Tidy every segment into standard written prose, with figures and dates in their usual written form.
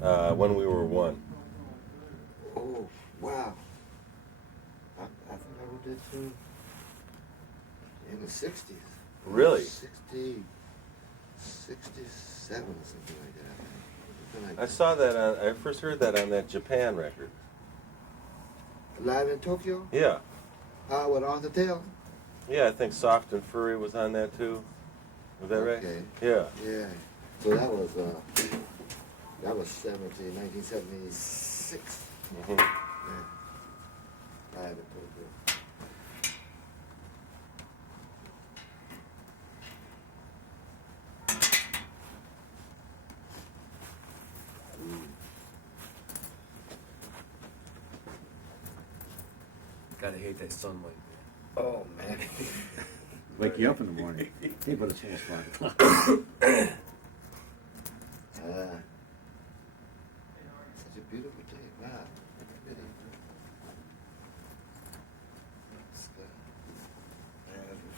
when we were one. Oh, wow. I think I wrote that tune in the 60s. Really? 60, 67 or something like that, I think. Something like I that. saw that I first heard that on that Japan record. Live in Tokyo? Yeah. With Arthur Taylor? Yeah, I think Soft and Furry was on that too. Was that right? Okay. Yeah. Yeah. So that was 1976. Mm-hmm. Yeah. Live in Tokyo. Gotta hate that sunlight. Oh, man. Wake you up in the morning. Hey, but it's almost 5 o'clock. Such a beautiful day. Wow. Really. It's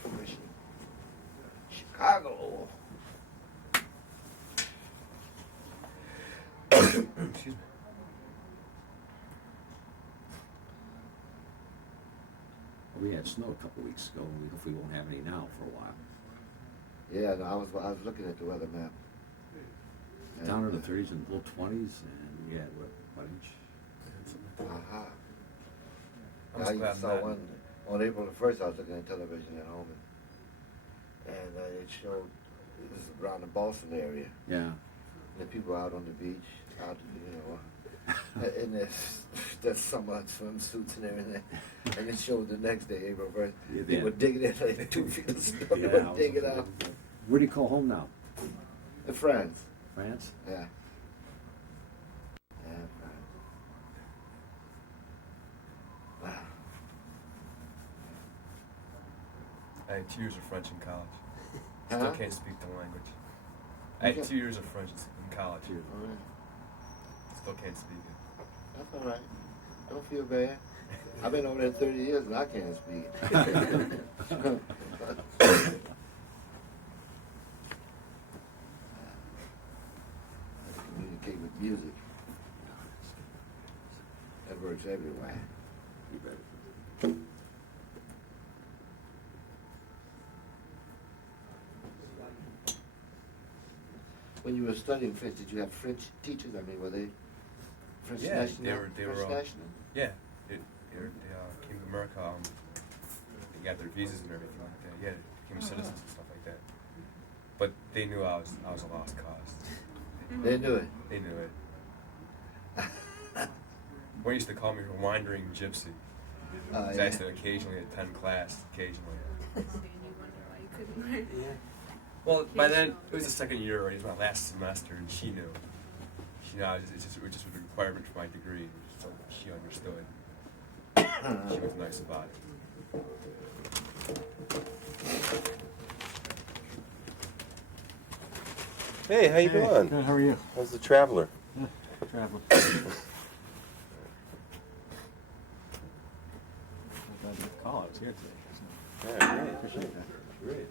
refreshing. Chicago. Excuse me. We had snow a couple weeks ago, and we hopefully won't have any now for a while. Yeah, no, I was looking at the weather map. Down in the 30s and low 20s, and we had, what, an inch? Aha. I'm I just glad saw I'm not. one on April the 1st. I was looking at television at home, and it showed it was around the Boston area. Yeah. The people out on the beach, out, in their summer swimsuits and everything. And it showed the next day, April 1st. Yeah, They were digging it like 2 feet of snow. They were digging out. Where do you call home now? In France. France? Yeah. Yeah, France. Wow. I had 2 years of French in college. Huh? Still can't speak the language. I had 2 years of French in college. All right. Still can't speak it. That's all right. Don't feel bad. I've been over there 30 years and I can't speak it. Communicate with music. That works everywhere. You better. When you were studying French, did you have French teachers? I mean, were they French Yeah, national? they were, French national? Yeah, they came to America. They got their visas and everything like that. Yeah, they became citizens and stuff like that. But they knew I was a lost cause. They knew it. They knew it. One used to call me a wandering gypsy. I was Yeah. asked to occasionally attend class, occasionally. Well, by then, it was the second year, right? It was my last semester, and she knew. She knew it was just a requirement for my degree, so she understood. She was nice about it. Hey, how you doing? Good, how are you? How's the traveler? Traveling. Glad you called. I was here today. Yeah, great. Appreciate that. Great.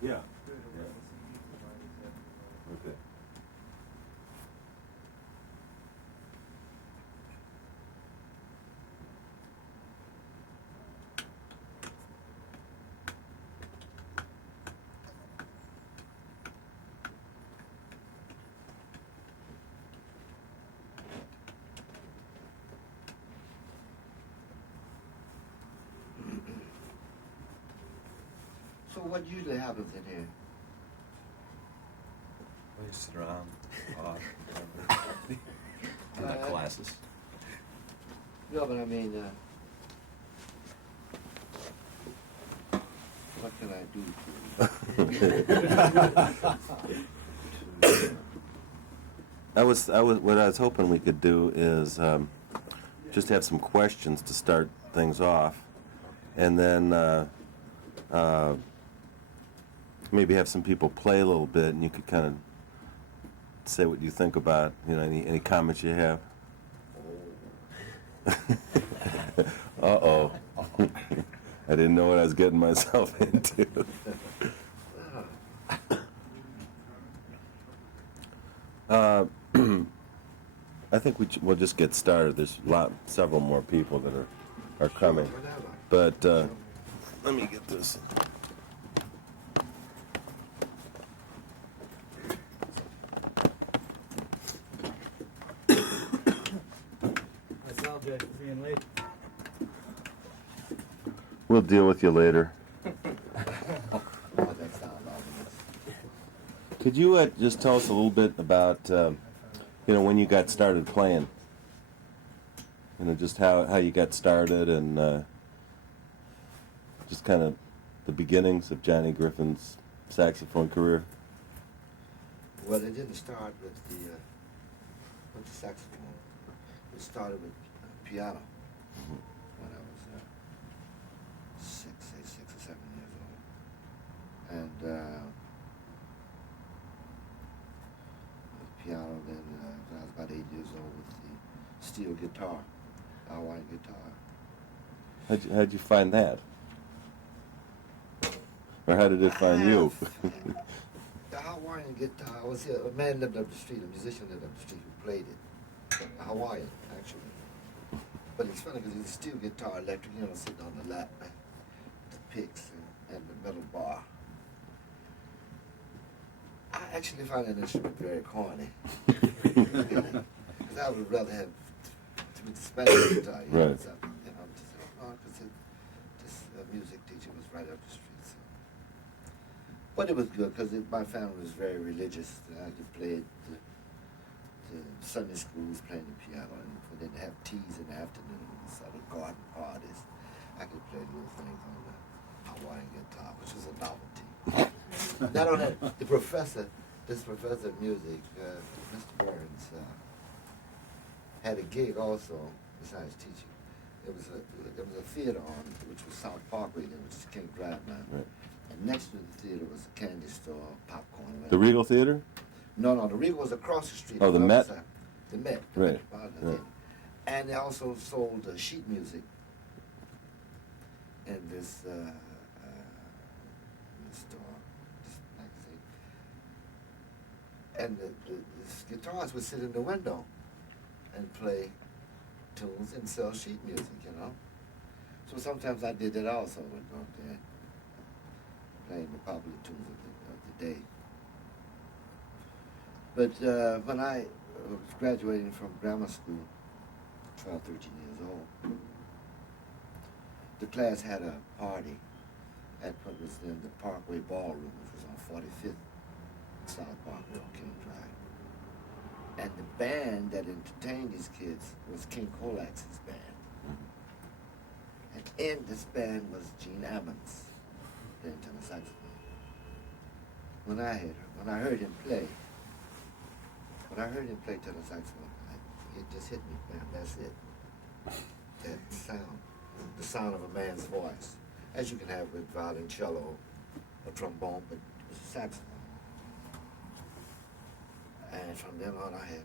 Yeah. Okay. So what usually happens in here? We just sit around. Conduct classes. No, but I mean, what can I do What I was hoping we could do is just have some questions to start things off, and then maybe have some people play a little bit, and you could kind of say what you think about, any comments you have. Uh-oh. I didn't know what I was getting myself into. I think we'll just get started. There's several more people that are coming. But let me get this. That's all, Jay, for being late. We'll deal with you later. Could you just tell us a little bit about, when you got started playing? Just how you got started and just kind of the beginnings of Johnny Griffin's saxophone career. Well, it didn't start with the saxophone. It started with piano when I was 6 or 7 years old. And with piano, then when I was about 8 years old with the steel guitar, Hawaiian guitar. How'd you find that? Or how did it find you? The Hawaiian guitar, I was here, a man lived up the street, a musician lived up the street who played it. A Hawaiian, actually. But it's funny because it's a steel guitar, electric, sitting on the lap, the picks and the metal bar. I actually find that instrument very corny. Because I would rather have with the Spanish guitar, Right. Because this music teacher was right up the street. So. But it was good because my family was very religious. I could play at the Sunday schools playing the piano, and when they'd have teas in the afternoons or the garden parties, I could play little things on the Hawaiian guitar, which was a novelty. Not only that, this professor of music, Mr. Burns, had a gig also besides teaching. There was a theater on, which was South Parkway, which is King Drive now. Right. And next to the theater was a candy store, popcorn. The Regal Theater? No, the Regal was across the street. Oh, the Met? The Met. Right. Right. And they also sold sheet music in this store, this magazine. And the guitarist would sit in the window and play tunes and sell sheet music, So sometimes I did that also. I would go up there playing the popular tunes of the day. But when I was graduating from grammar school, 12, 13 years old, the class had a party at what was then the Parkway Ballroom, which was on 45th South Parkway on King Drive. And the band that entertained these kids was King Colax's band. And in this band was Gene Ammons playing tenor saxophone. When I heard him play tenor saxophone, it just hit me, man. That's it. That sound, the sound of a man's voice, as you can have with violoncello or trombone, but it was a saxophone. And from then on, I had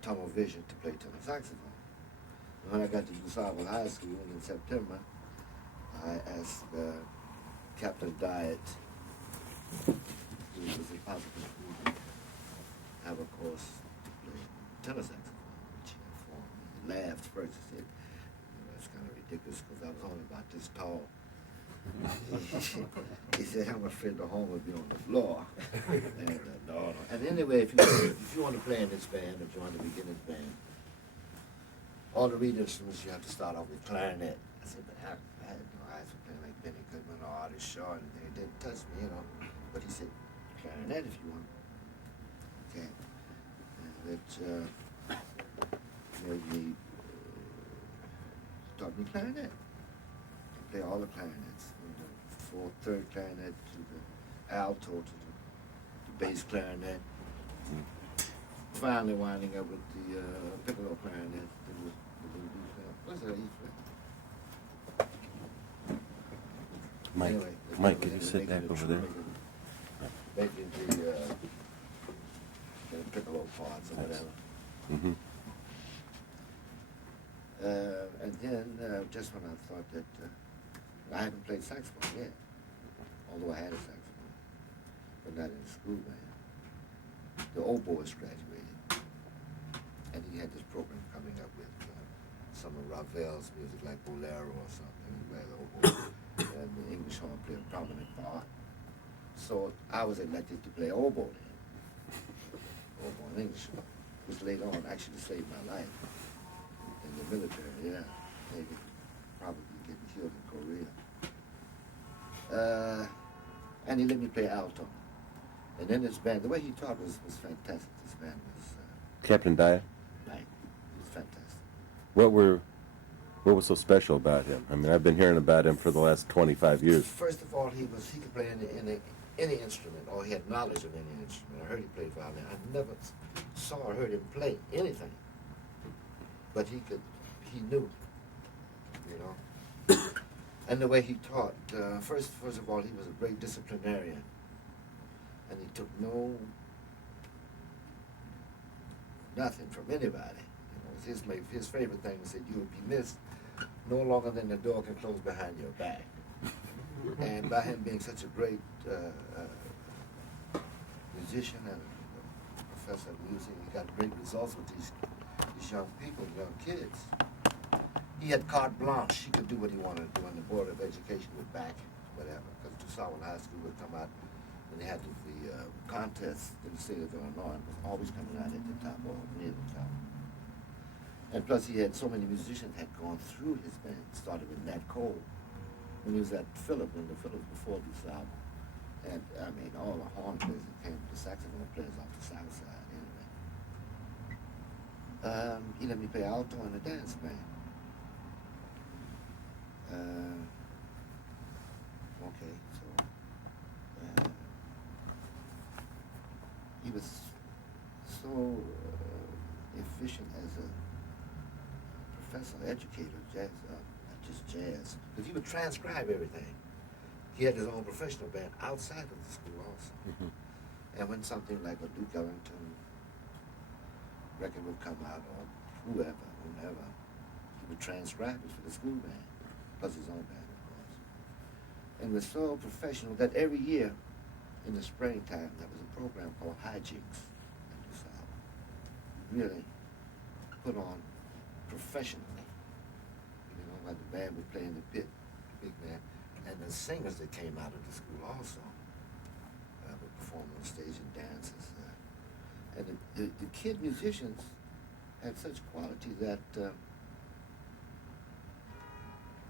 tunnel vision to play tenor saxophone. When I got to DuSable High School in September, I asked Captain Diet, who was a positive movie, have a course to play tenor saxophone, which he informed me. He laughed first. He said, that's kind of ridiculous because I was only about this tall. He said, I'm afraid the horn would be on the floor. And no. And anyway, if you want to play in this band, if you want to begin this band, all the reed instruments you have to start off with clarinet. I said, but I had no eyes for playing like Benny Goodman or Artie Shaw, and they didn't touch me, But he said, clarinet if you want. Okay. And that made me, taught me clarinet. I play all the clarinets, from the fourth, third clarinet to the alto to the bass clarinet. Finally winding up with the piccolo clarinet. What's that E flat? Mike, Anyway, Mike, can you sit back over there? Making the piccolo parts or whatever. Mm-hmm. And then, just when I thought that I hadn't played saxophone yet, although I had a saxophone, but not in the school band. The oboist graduated, and he had this program coming up with some of Ravel's music, like Bolero or something, where the oboe and the English horn played a prominent part. So I was elected to play oboe then, oboe and English horn, which later on actually saved my life in the military. Yeah, maybe probably getting killed in Korea. And he let me play alto. And then this band, the way he taught was fantastic. This band was Captain Dyer. right. It was fantastic. What was so special about him? I mean, I've been hearing about him for the last 25 years. First of all, he could play any instrument, or he had knowledge of any instrument. I heard he played violin. I never saw or heard him play anything, but he knew, And the way he taught, first of all, he was a great disciplinarian, and he took nothing from anybody. His favorite thing was that you would be missed no longer than the door can close behind your back. And by him being such a great musician and professor of music, he got great results with these young people, young kids. He had carte blanche. He could do what he wanted to do, and the Board of Education would back him, whatever. Because Tusawan High School would come out, and they had the contest in the state of Illinois, and was always coming out at the top or near the top. And plus, he had so many musicians had gone through his band. Started with Nat Cole when he was at Philip, when the Philip before this album. And I mean, all the horn players that came, the saxophone players off the south side, anyway. He let me play alto in a dance band. Okay, so he was so efficient as a professor, educator, jazz, not just jazz, but he would transcribe everything. He had his own professional band outside of the school also. Mm-hmm. And when something like a Duke Ellington record would come out, or whoever, he would transcribe it for the school band, plus his own band, of course. And was so professional that every year in the springtime there was a program called Hijinks at DuSable. Really put on professionally, like the band would play in the pit, the big band, and the singers that came out of the school also would perform on stage and dances. And the kid musicians had such quality that,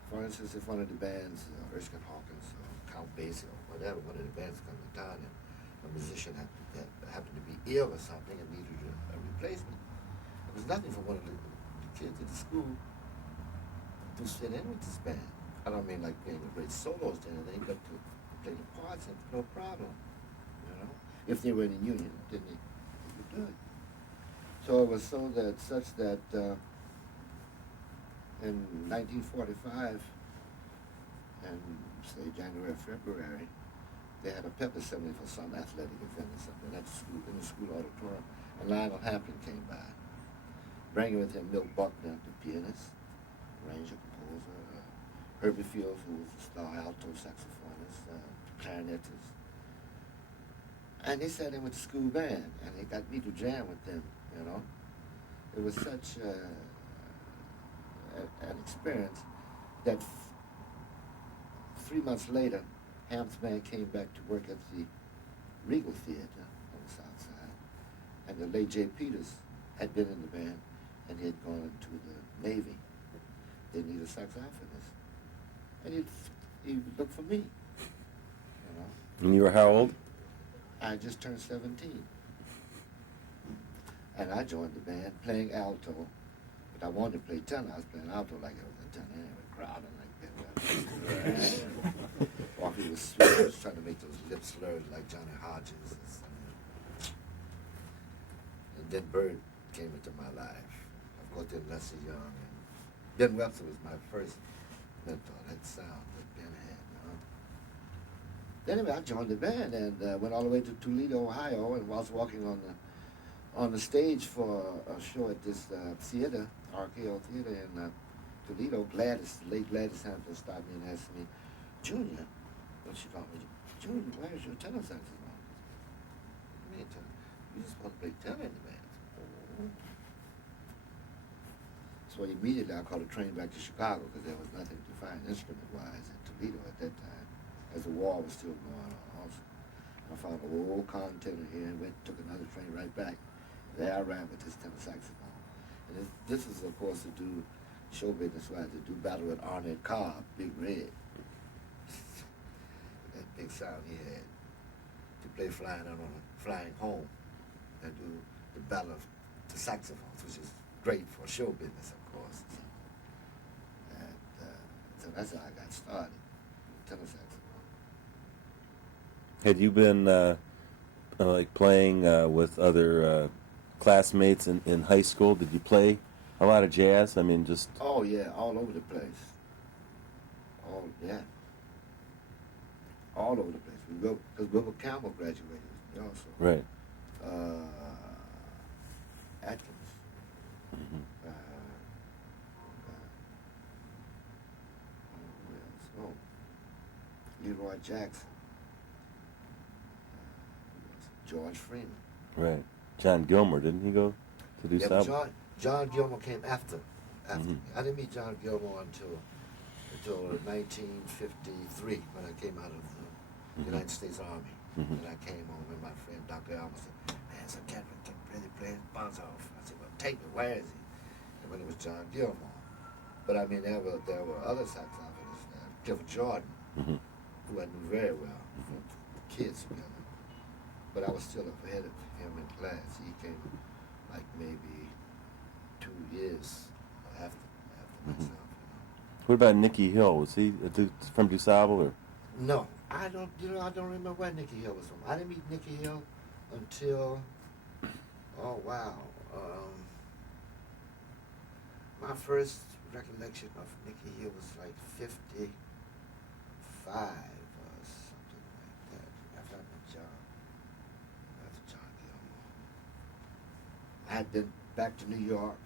for instance, if one of the bands, Erskine Hawkins or Count Basie or whatever, one of the bands come to town and a musician happened to be ill or something and needed a replacement, there was nothing for one of the kids at the school to sit in with this band. I don't mean like playing the great solos or anything, but to play the parts and no problem, If they were in a union, then they could do it. So it was such that in 1945, and say January, February, they had a pep assembly for some athletic event or something at the school, in the school auditorium, and Lionel Hampton came by, bringing with him Milt Buckner, the pianist, arranger, composer, Herbie Fields, who was a star alto saxophonist, clarinetists. And they said they went to school band, and they got me to jam with them, you know. It was such an experience that 3 months later, Ham's band came back to work at the Regal Theater on the South Side. And the late Jay Peters had been in the band, and he had gone into the Navy. They needed a saxophonist. And he looked for me, you know. And you were how old? I just turned 17. And I joined the band playing alto, but I wanted to play tenor. I was playing alto like it was a tenor anyway, crowding like that. Or he was sweet, he was trying to make those lips slurred like Johnny Hodges. And then Bird came into my life. Of course, then Leslie Young. And Ben Webster was my first mentor, that sound that Ben had, you know. Anyway, I joined the band and went all the way to Toledo, Ohio, and was walking on the stage for a show at this theater, RKO Theater in Toledo. Late Gladys Hampton stopped me and asked me, Junior, what she called me, Junior, where's your tenor saxophone? What do you mean tenor? You just want to play tenor in the band. So immediately I called a train back to Chicago because there was nothing to find instrument-wise in Toledo at that time, as the war was still going on also. I found an old container here and took another train right back. There I ran with this tenor saxophone. And this is, of course, to do show business-wise, to do battle with Arnett Cobb, Big Red. That big sound he had. To play Flying Out on a Flying Home and do the battle of the saxophones, which is great for show business, of course. And so that's how I got started, tenor saxophone. Had you been like playing with other classmates in high school? Did you play a lot of jazz? I mean, just... Oh, yeah, all over the place. Oh, yeah. All over the place. Because Wilbur Campbell graduated with me also. Right. Atkins. Mm-hmm. Who else? Oh, Leroy Jackson. George Freeman. Right. John Gilmore, didn't he go to do Yeah, but something? John Gilmore came after Mm-hmm. me. I didn't meet John Gilmore until 1953 when I came out of the United States Army. Mm-hmm. And I came home with my friend Dr. Elmer said, man, so Kevin can really play Bonzo. I said, well, take me, where is he? And when it was John Gilmore. But I mean, there were other saxophonists there. Clifford Jordan, Mm-hmm. who I knew very well from kids together. But I was still ahead of him in class. He came like maybe 2 years after myself. What about Nicky Hill? Was he from DuSable or? No, I don't remember where Nicky Hill was from. I didn't meet Nicky Hill until, oh wow, my first recollection of Nicky Hill was like 55 or something like that. After I met John Gilmore. I had been back to New York.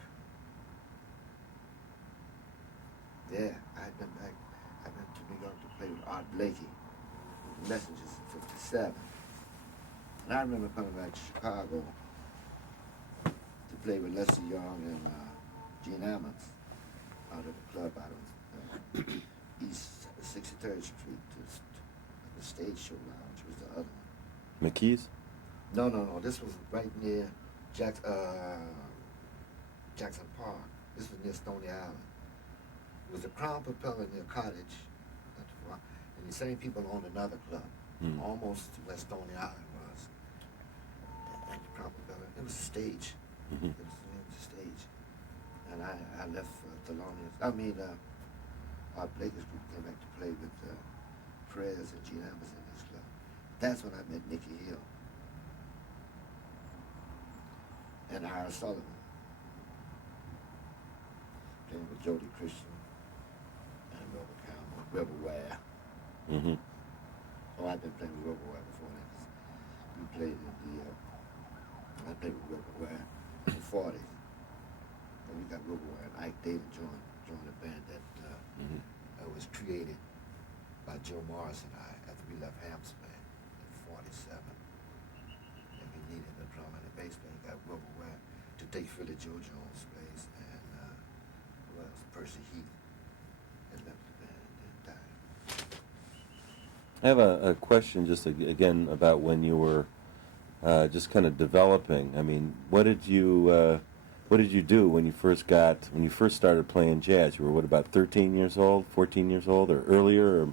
Yeah, I had been back. I went to New York to play with Art Blakey, the Messengers in '57. And I remember coming back to Chicago to play with Leslie Young and Gene Ammons out at the club out on East 63rd Street, the Stage Show Lounge was the other one. McKee's? No. This was right near Jackson Park. This was near Stony Island. It was a Crown Propeller near Cottage, not too far, and the same people owned another club, almost where Stony Island was. And the Crown Propeller, it was a stage. Mm-hmm. It was a stage. And I left Thelonious. Art Blakey's group came back to play with Perez and Gene Ammons in this club. That's when I met Nicky Hill and Howard Sullivan, playing with Jody Christian. Rebel Ware. Mm-hmm. Oh, I've been playing with Rebel Ware before that. We played in I played with Rebel Ware in the 40s. And we got Rebel Ware and Ike David joined a band that was created by Joe Morris and I at the we left Hampshire at 47. And we needed a drum and a bass player. Got Wilbur to take Philly Joe Jones' place, and who else? Percy Heath had left the band at that time. I have a question just again about when you were just kind of developing. I mean, what did you do when you first started playing jazz? You were what, about 13 years old, 14 years old, or earlier? Or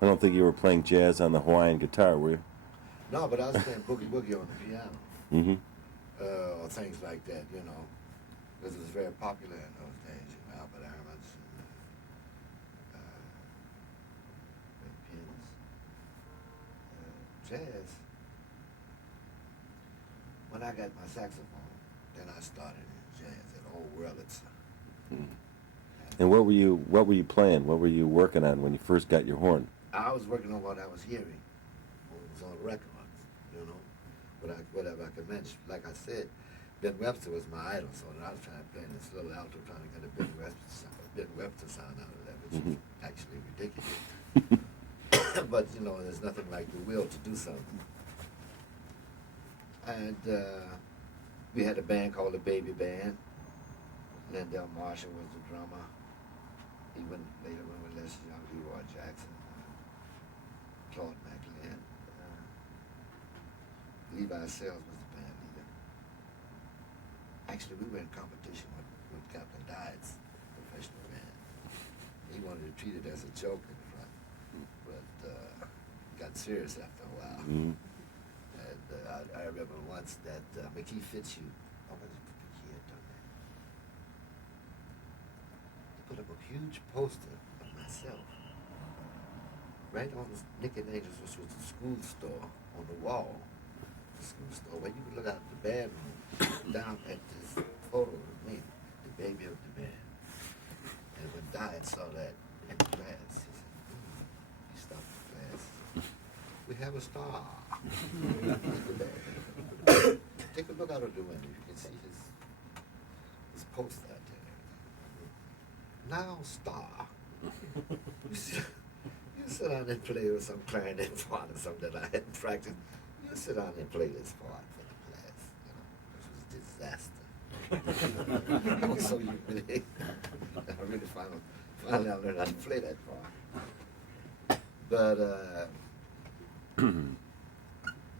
I don't think you were playing jazz on the Hawaiian guitar, were you? No, but I was playing boogie woogie on the piano, or things like that, you know, because it was very popular in those days. You know, Albert Ahrens and great pianists. Jazz. When I got my saxophone, then I started in jazz at Old Wurlitzer. And what were you playing? What were you working on when you first got your horn? I was working on what I was hearing, what was on records, you know, whatever I could mention. Like I said, Ben Webster was my idol, so I was trying to play this little alto, trying to get a Ben Webster sound out of that, which is actually ridiculous. But, you know, there's nothing like the will to do something. And we had a band called the Baby Band. Lindell Marshall was the drummer. He went later with Les Young, Leroy Jackson, Claude McLean. Levi Sells was the band leader. Actually, we were in competition with Captain Diet's professional band. He wanted to treat it as a joke in front, but got serious after a while. And I remember once that McKee Fitzhugh, I wonder if McKee had done that. He put up a huge poster of myself right on Nick and Angel's, which was the school store, on the wall. The school store where you could look out the band room down at this photo of me, the baby of the band. And when Diet saw that in the class, he said, he stopped the class. We have a star. Take a look out of the window. You can see his poster out there. Now, star. You sit down and play with some clarinet part or something that I hadn't practiced. You sit down and play this part for the class. You know, which was a disaster. I was so humiliated. I really finally I learned how to play that part. But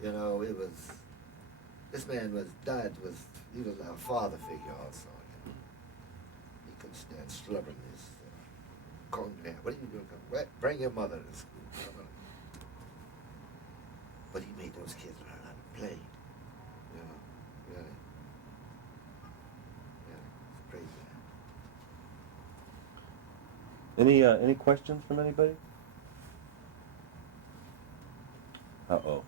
you know, this man he was our father figure also, you know. He couldn't stand stubbornness. Called me, what are you doing? Bring your mother to school. But he made those kids learn how to play, you know, really. Yeah, it's crazy. Any questions from anybody? Uh-oh.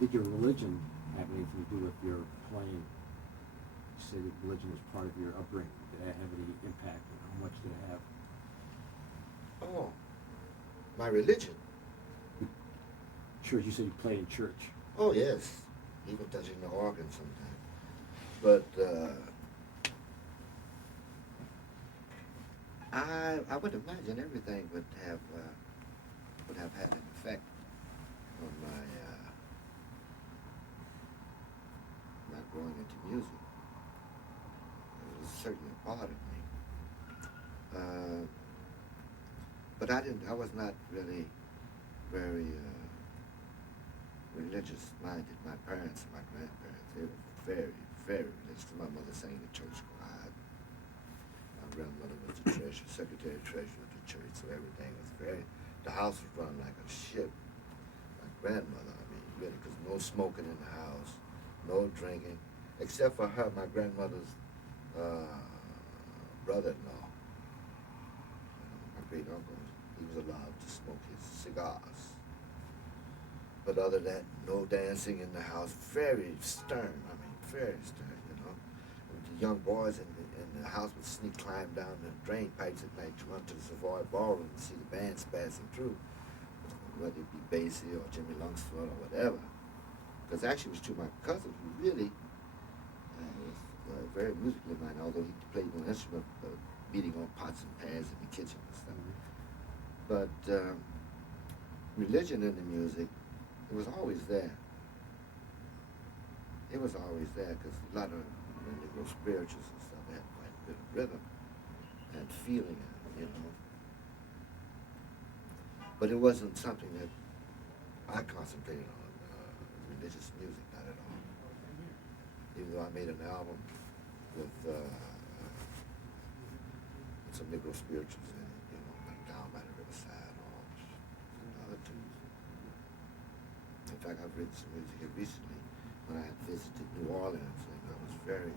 Did your religion have anything to do with your playing? You said that religion was part of your upbringing. Did that have any impact, and how much did it have? Oh, my religion? Sure, you said you play in church. Oh, yes. Even touching the organ sometimes. But I would imagine everything would have had an effect on my growing into music. It was certainly a part of me. But I was not really very religious minded. My parents and my grandparents, they were very, very religious. My mother sang the church choir. My grandmother was the secretary treasurer of the church, so everything was the house was run like a ship. My grandmother, I mean, really, because no smoking in the house, no drinking, except for her, my grandmother's brother-in-law, my great uncle. He was allowed to smoke his cigars. But other than that, no dancing in the house. Very stern, very stern, you know. And the young boys in the house would climb down the drain pipes at night to run to the Savoy Ballroom and see the bands passing through, whether it be Basie or Jimmy Lungsford or whatever. Because actually it was to my cousin who really was very musically minded, although he played no instrument, beating on pots and pans in the kitchen and stuff. But religion in the music, it was always there. It was always there because a lot of the Negro spirituals and stuff had quite a bit of rhythm and feeling, you know. But it wasn't something that I concentrated on, religious music, not at all. Even though I made an album with some Negro spirituals in it, you know, like Down by the Riverside or other tunes. In fact, I've written some music here recently when I had visited New Orleans, and I was very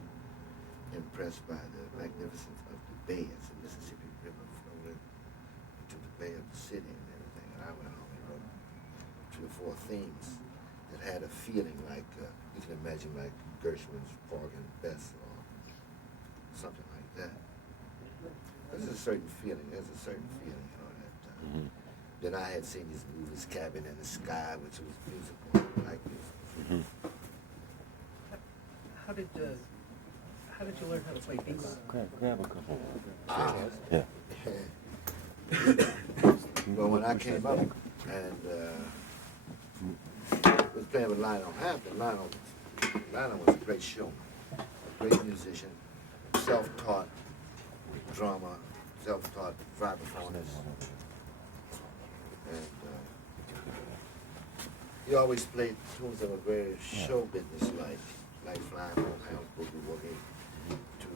impressed by the magnificence of the bay as the Mississippi River flowed into the bay of the city and everything. And I went home and wrote 3 or 4 themes that had a feeling like, you can imagine like Gershwin's Porgy and Bess or something like that. There's a certain feeling, you know, that then I had seen these movies, Cabin in the Sky, which was musical, like musical. How did you learn how to play bebop? Grab a couple. Yeah. Well, when I came up and was playing with Lionel Hampton, Lionel was a great showman, a great musician, self-taught drummer, self-taught vibraphonist, and he always played tunes that were very show business-like Flying Hell's Boogie Woogie, to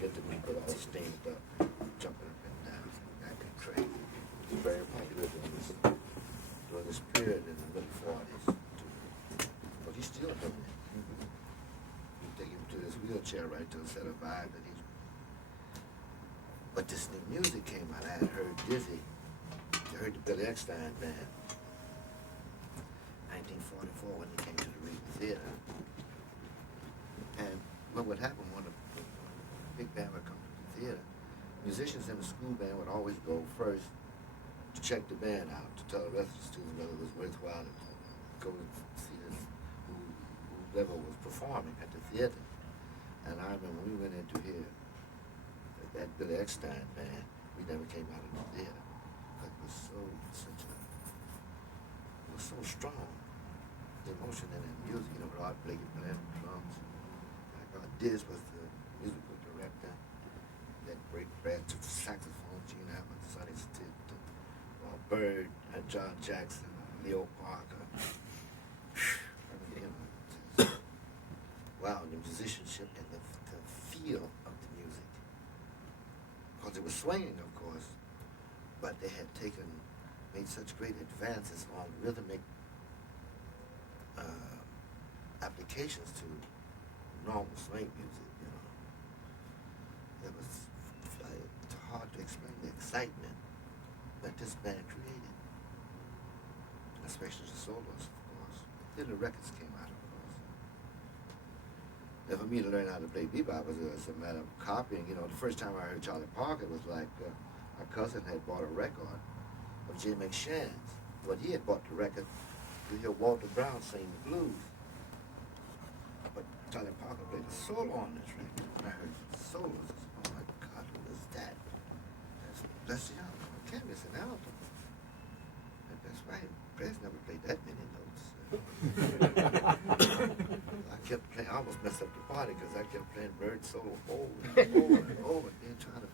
get the people all steamed up, jumping up and down, acting crazy. He was very popular during this period in the mid-40s. But he's still doing it. You take him to his wheelchair right to a set of vibe that he's. But this new music came out. I had heard Dizzy. I heard the Billy Eckstine band. 1944 when he came to the Regal Theater. And what would happen when a big band would come to the theater, musicians in the school band would always go first to check the band out, to tell the rest of the students whether it was worthwhile to go and see whoever was performing at the theater. And I remember when we went in to hear that Billy Eckstine band, we never came out of the theater. It was it was so strong. The emotion in that music, you know, Rod Blakey playing drums. Diz was the musical director. That great brass saxophone, Gene Abbott, Sonny Stitt, Bird, John Jackson, Leo Parker. Wow, the musicianship and the feel of the music. Because it was swinging, of course, but they had made such great advances on rhythmic applications to normal swing music, you know. It was hard to explain the excitement that this band created, especially the solos, of course. Then the records came out, of course. And for me to learn how to play bebop was a matter of copying. You know, the first time I heard Charlie Parker was like my cousin had bought a record of Jim McShann's. When he had bought the record, you hear Walter Brown sing the blues. But Charlie Parker played a solo on this record. When I heard the solos, I said, oh my God, what is that? That's the album. I can't miss an album. And that's right. Brez never played that many notes. I kept playing, I almost messed up the party because I kept playing Bird solo over and over and over again, trying to,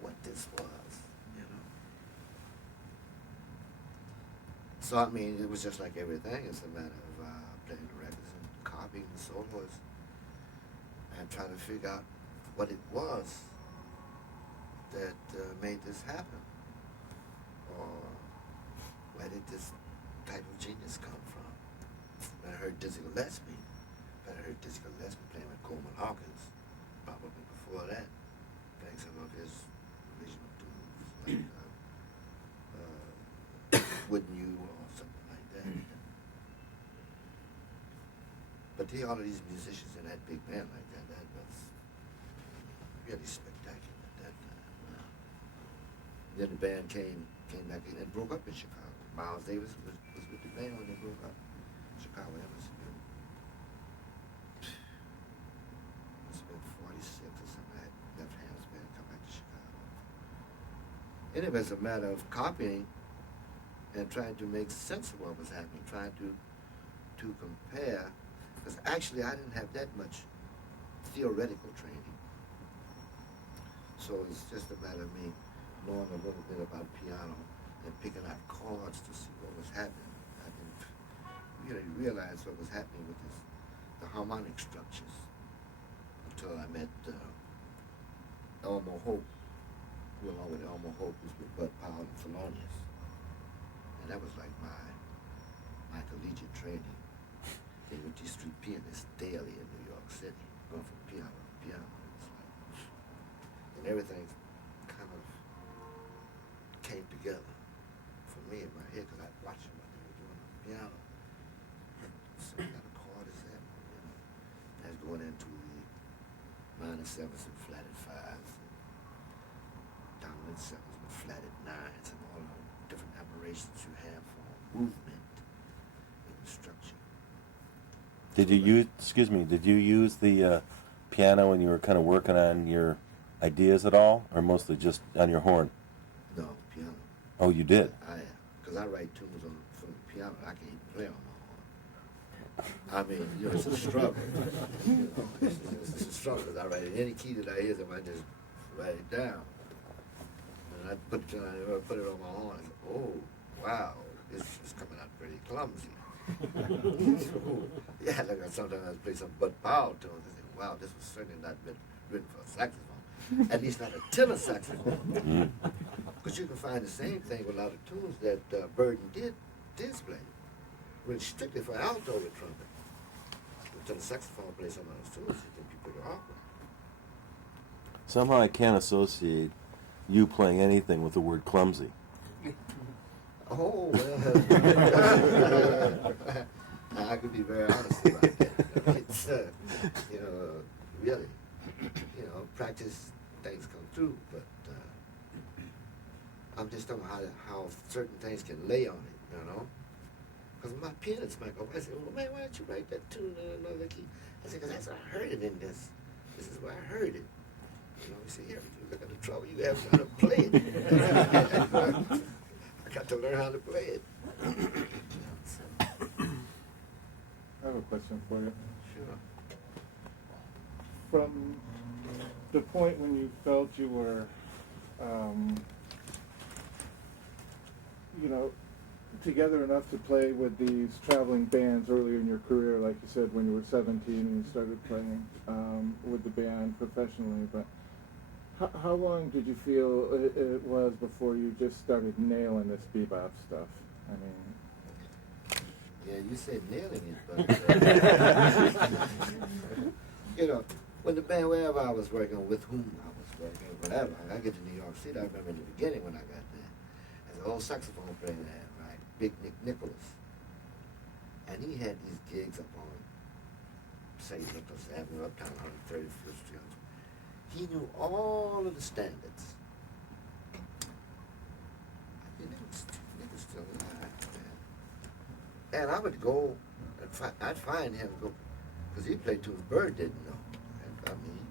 what this was, you know. So, I mean, it was just like everything. It's a matter of playing the records and copying the solos and trying to figure out what it was that made this happen, or where did this type of genius come from. When I heard Dizzy Gillespie playing with Coleman Hawkins, probably before that, playing some of his original tunes, like Wouldn't You or something like that. But all of these musicians in that big band like that was really spectacular at that time. Then the band came back in and broke up in Chicago. Miles Davis was with the band when they broke up. Chicago Embassy. Must have been 46 or something. I left Ham's band and come back to Chicago. Anyway, it's a matter of copying and trying to make sense of what was happening, trying to compare, because actually I didn't have that much theoretical training. So it's just a matter of me knowing a little bit about piano and picking out chords to see what was happening. I didn't really realize what was happening with the harmonic structures until I met Elmo Hope, who along with Elmo Hope was with Bud Powell and Thelonious. And that was like my collegiate training. They were these street pianists daily in New York City, going from piano to piano. It's like, and everything kind of came together for me in my head because I'd watch them what they were doing on the piano. So what kind of chord is that? You know, that's going into the minor sevens and flatted fives, and dominant sevens with flatted nines, and all the different aberrations you have for movement and structure. Did you use the piano when you were kind of working on your ideas at all, or mostly just on your horn? No, piano. Oh, you did? Because I write tunes from the piano. I can't even play on my horn. I mean, you know, it's a struggle. You know, it's a struggle. I write in any key that I hear, I just write it down. And I put it on my horn. And oh, wow, this is coming out pretty clumsy. So, yeah, like sometimes I play some Bud Powell tunes and say, wow, this was certainly not written for a saxophone. At least not a tenor saxophone. Because you can find the same thing with a lot of tunes that Burden did play. Written strictly for alto with trumpet. The tenor saxophone plays some of those tunes, it can be pretty awkward. Somehow I can't associate you playing anything with the word clumsy. Oh, well, I could be very honest about that. It's, you know, really, you know, practice, things come through, but I'm just talking about how certain things can lay on it, you know? Because my pianist might go, I say, well, man, why don't you write that tune in another key? I said, because that's where I heard it in this. This is where I heard it. You know, he said, here, you look at the trouble you have trying to play it. I got to learn how to play it. I have a question for you. Sure. From the point when you felt you were, you know, together enough to play with these traveling bands earlier in your career, like you said, when you were 17 and you started playing with the band professionally, but how long did you feel it was before you just started nailing this bebop stuff? I mean... Yeah, you said nailing it, but... you know, when the band, wherever I was working, with whom I was working, whatever, I get to New York City, I remember in the beginning when I got there, there's an old saxophone player there, right, Big Nick Nicholas. And he had these gigs up on St. Nicholas Avenue, uptown 135th Street. He knew all of the standards. I mean, niggas still alive, man. And I would go, and I'd find him, because he played tunes Bird didn't know. I mean,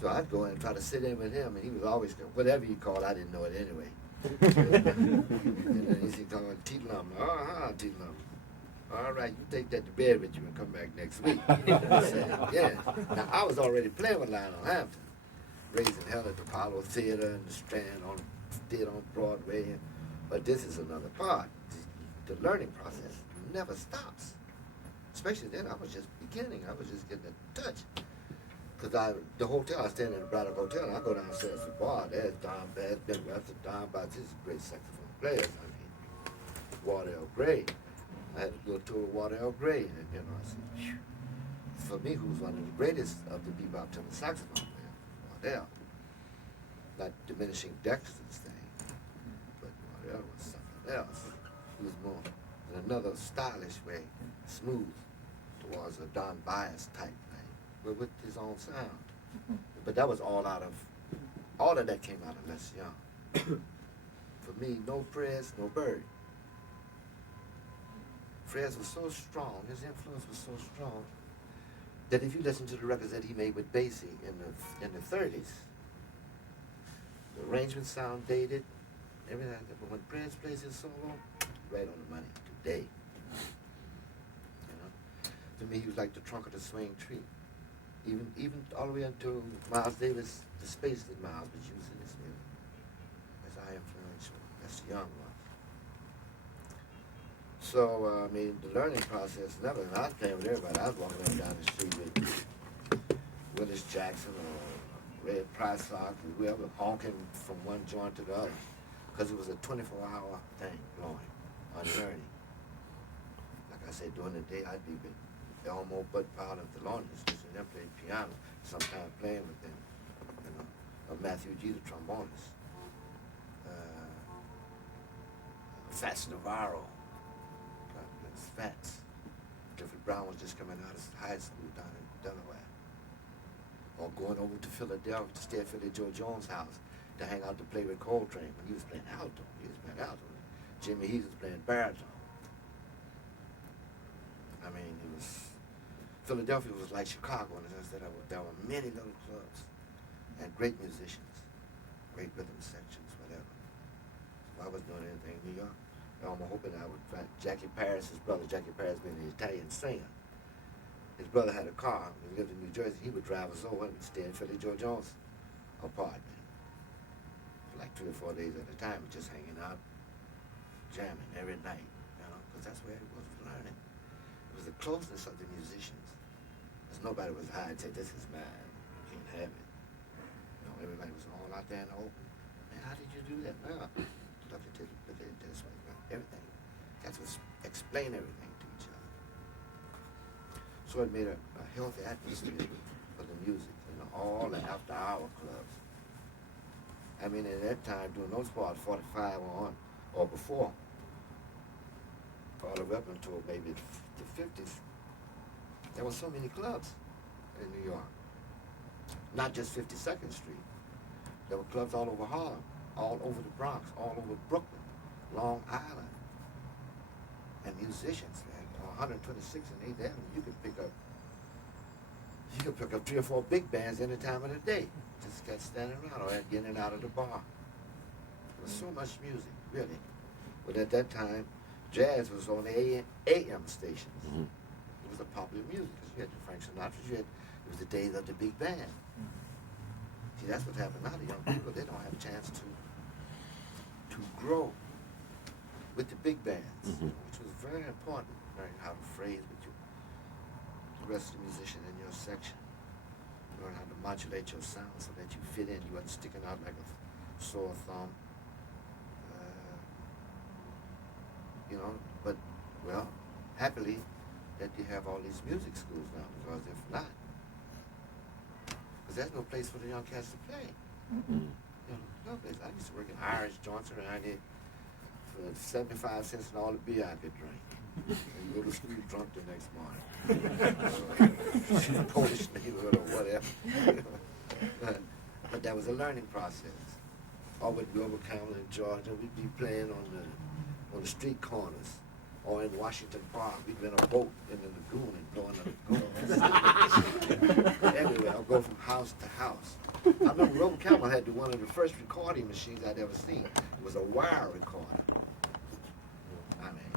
so I'd go and try to sit in with him, and he was always, whatever he called, I didn't know it anyway. And then he'd call it T-Lum. T-Lum. All right, you take that to bed with you and come back next week. I said, yeah. Now, I was already playing with Lionel Hampton, raising hell at the Apollo Theater and the Strand theater on Broadway. But this is another part. The learning process never stops. Especially then, I was just beginning. I was just getting a touch. Because the hotel, I stayed in the Braddock Hotel, and I go downstairs to the bar. There's Don Bass, Ben Webster, Don Bass. These are great saxophone players. I mean, Wardell Gray. I had to go to a Wardell Gray, and you know, I said, phew. For me, who's one of the greatest of the bebop tenor saxophone players, Wardell. Not diminishing Dexter's thing, but Wardell was something else. He was more in another stylish way, smooth towards a Don Bias type thing, but with his own sound. But that was all of that came out of Les Young. For me, no Prez, no Bird. Prez was so strong, his influence was so strong, that if you listen to the records that he made with Basie in the 30s, the arrangements sound dated, everything like that. But when Prince plays his solo, right on the money today. You know, to me, he was like the trunk of the swing tree. Even all the way until Miles Davis, the space that Miles was using his music. That's how influential. That's Young was. So, I mean, the learning process, never, and I was playing with everybody. I was walking up and down the street with Willis Jackson or Red Prysock or whoever, honking from one joint to the other. Because it was a 24-hour thing going on learning. Like I said, during the day, I'd be with Elmo, Bud Powell, and Thelonious, listening to them play piano, sometimes playing with them, you know, or Matthew G, the trombonist, Fats Navarro, Fats. Griffin Brown was just coming out of high school down in Delaware. Or going over to Philadelphia to stay at Philly Joe Jones' house to hang out to play with Coltrane when he was playing alto. Jimmy Heath was playing baritone. I mean, it was, Philadelphia was like Chicago in the sense that there were many little clubs and great musicians, great rhythm sections, whatever. If I was doing anything in New York, I'm hoping I would find Jackie Paris, his brother, Jackie Paris being an Italian singer. His brother had a car. When he lived in New Jersey, he would drive us over and we'd stay in Philly Joe Jones' apartment for like 3 or 4 days at a time, just hanging out, jamming every night, you know, because that's where it was learning. It was the closeness of the musicians. Because nobody was high and said, this is mine, you can't have it. You know, everybody was all out there in the open. Man, how did you do that? Well, look at it this way, everything. That's what explain everything to each other. So it made a healthy atmosphere for the music and all the after-hour clubs. I mean, at that time, during those parts, 45 or on, or before, all the way up until maybe the 50s, there were so many clubs in New York. Not just 52nd Street. There were clubs all over Harlem, all over the Bronx, all over Brooklyn, Long Island. And musicians, man, 126 and 8th Avenue, you could pick up 3 or 4 big bands any time of the day. Just got standing around or get in and out of the bar. There was so much music, really. But at that time, jazz was on the AM stations. Mm-hmm. It was a popular music because you had the Frank Sinatra, it was the days of the big band. Mm-hmm. See, that's what happened now. The young people, they don't have a chance to grow with the big bands, mm-hmm. which was very important, learning how to phrase with the rest of the musician in your section. Learn how to modulate your sound so that you fit in. You wasn't sticking out like a sore thumb. You know, but, well, happily that you have all these music schools now, because if not, because there's no place for the young cats to play. Mm-hmm. You know, no place. I used to work in Irish joints around here for 75 cents and all the beer I could drink. And go to school drunk the next morning. Polish neighborhood or whatever. But that was a learning process. Or with Wilbur Campbell in Georgia, we'd be playing on the street corners. Or in Washington Park, we'd be in a boat in the lagoon and blowing the lagoon. Anyway, I'll go from house to house. I remember Wilbur Campbell had one of the first recording machines I'd ever seen. It was a wire recorder. I mean,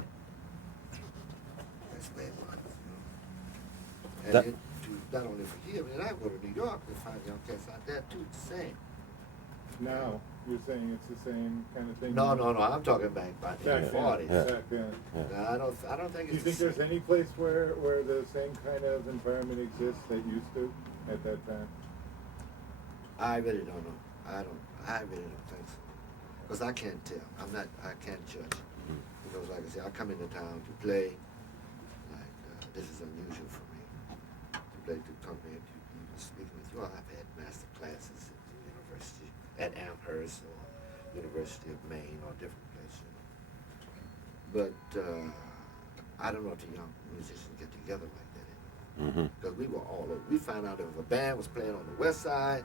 that's the way it was. You know? And not only for here, but then I go to New York and find young cats out there too, the same. Now, you're saying it's the same kind of thing? No, I'm talking back in the 40s. Back then. No, I don't think it's Do you think there's any place where the same kind of environment exists that used to at that time? I really don't know. I really don't think so. Because I can't tell. I can't judge. Mm-hmm. Because like I said, I come into town to play. Like, this is unusual for me. To play to company, even speaking with you all. I've had master classes at the university, at Amherst or University of Maine or different places. But I don't know if the young musicians get together like that anymore. Because we were all over. We found out if a band was playing on the west side,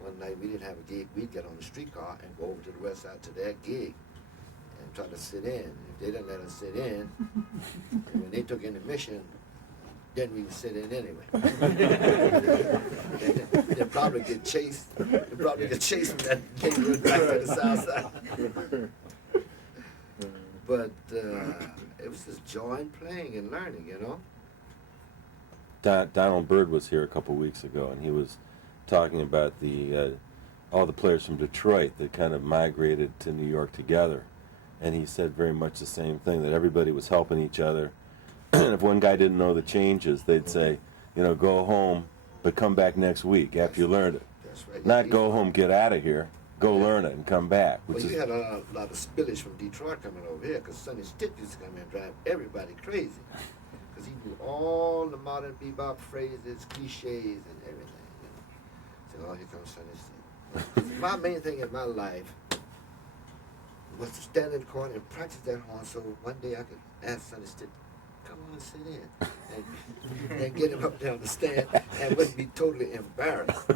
one night we didn't have a gig, we'd get on the streetcar and go over to the west side to their gig and try to sit in. If they didn't let us sit in, and when they took intermission, then we can sit in anyway. They'll probably get chased. They'll probably get chased from that neighborhood back to the south side. But it was just joy in playing and learning, you know. Donald Byrd was here a couple weeks ago, and he was talking about the all the players from Detroit that kind of migrated to New York together, and he said very much the same thing, that everybody was helping each other. And if one guy didn't know the changes, they'd say, you know, go home, but come back next week after you learned it. That's right. Not go home, get out of here, go learn it, and come back. Well, you had a lot of spillage from Detroit coming over here, because Sonny Stitt used to come here and drive everybody crazy. Because he knew all the modern bebop phrases, cliches, and everything. You know. So, oh, here comes Sonny Stitt. My main thing in my life was to stand in the corner and practice that horn, so one day I could ask Sonny Stitt, come on and sit in, and get him up there on the stand, and wouldn't be totally embarrassed. I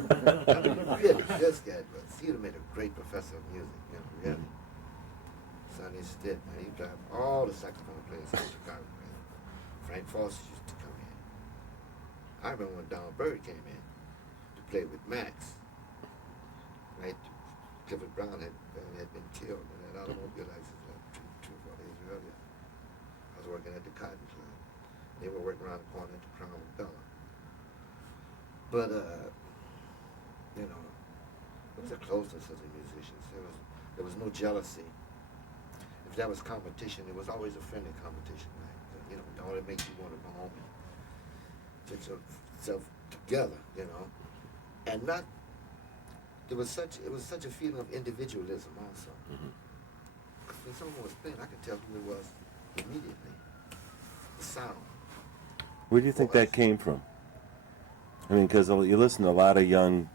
mean, really, this guy was, he'd have made a great professor of music, you know, really. Sonny Stitt, man, he drive all the saxophone players in Chicago. Man. Frank Foster used to come in. I remember when Donald Byrd came in to play with Max. Right, Clifford Brown had been killed in that automobile accident 2 or 4 days earlier. I was working at the Cotton Club. They were working around the corner at the Crown Bella. But, you know, there was a closeness of the musicians. There was no jealousy. If there was competition, it was always a friendly competition. Like, you know, all it makes you want to go home and get yourself together, you know, and not. It was such a feeling of individualism also. Because when someone was playing, I could tell who it was immediately. The sound. Where do you think that came from? I mean, because you listen to a lot of young,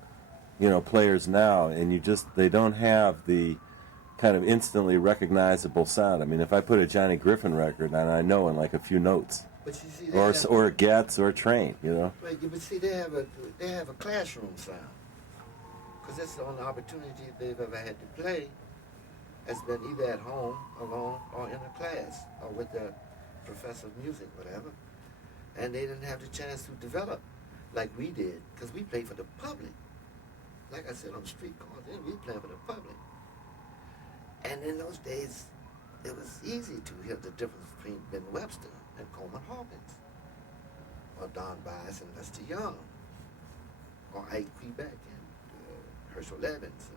you know, players now, and they don't have the kind of instantly recognizable sound. I mean, if I put a Johnny Griffin record on, I know in like a few notes. But you see, or Getz or Train, you know. Right, but see, they have a classroom sound. Because that's the only opportunity they've ever had to play has been either at home, alone, or in a class, or with the professor of music, whatever. And they didn't have the chance to develop like we did, because we played for the public. Like I said, on the street corners, we played for the public. And in those days, it was easy to hear the difference between Ben Webster and Coleman Hawkins, or Don Bias and Lester Young, or Ike Quebec and Herschel Evans.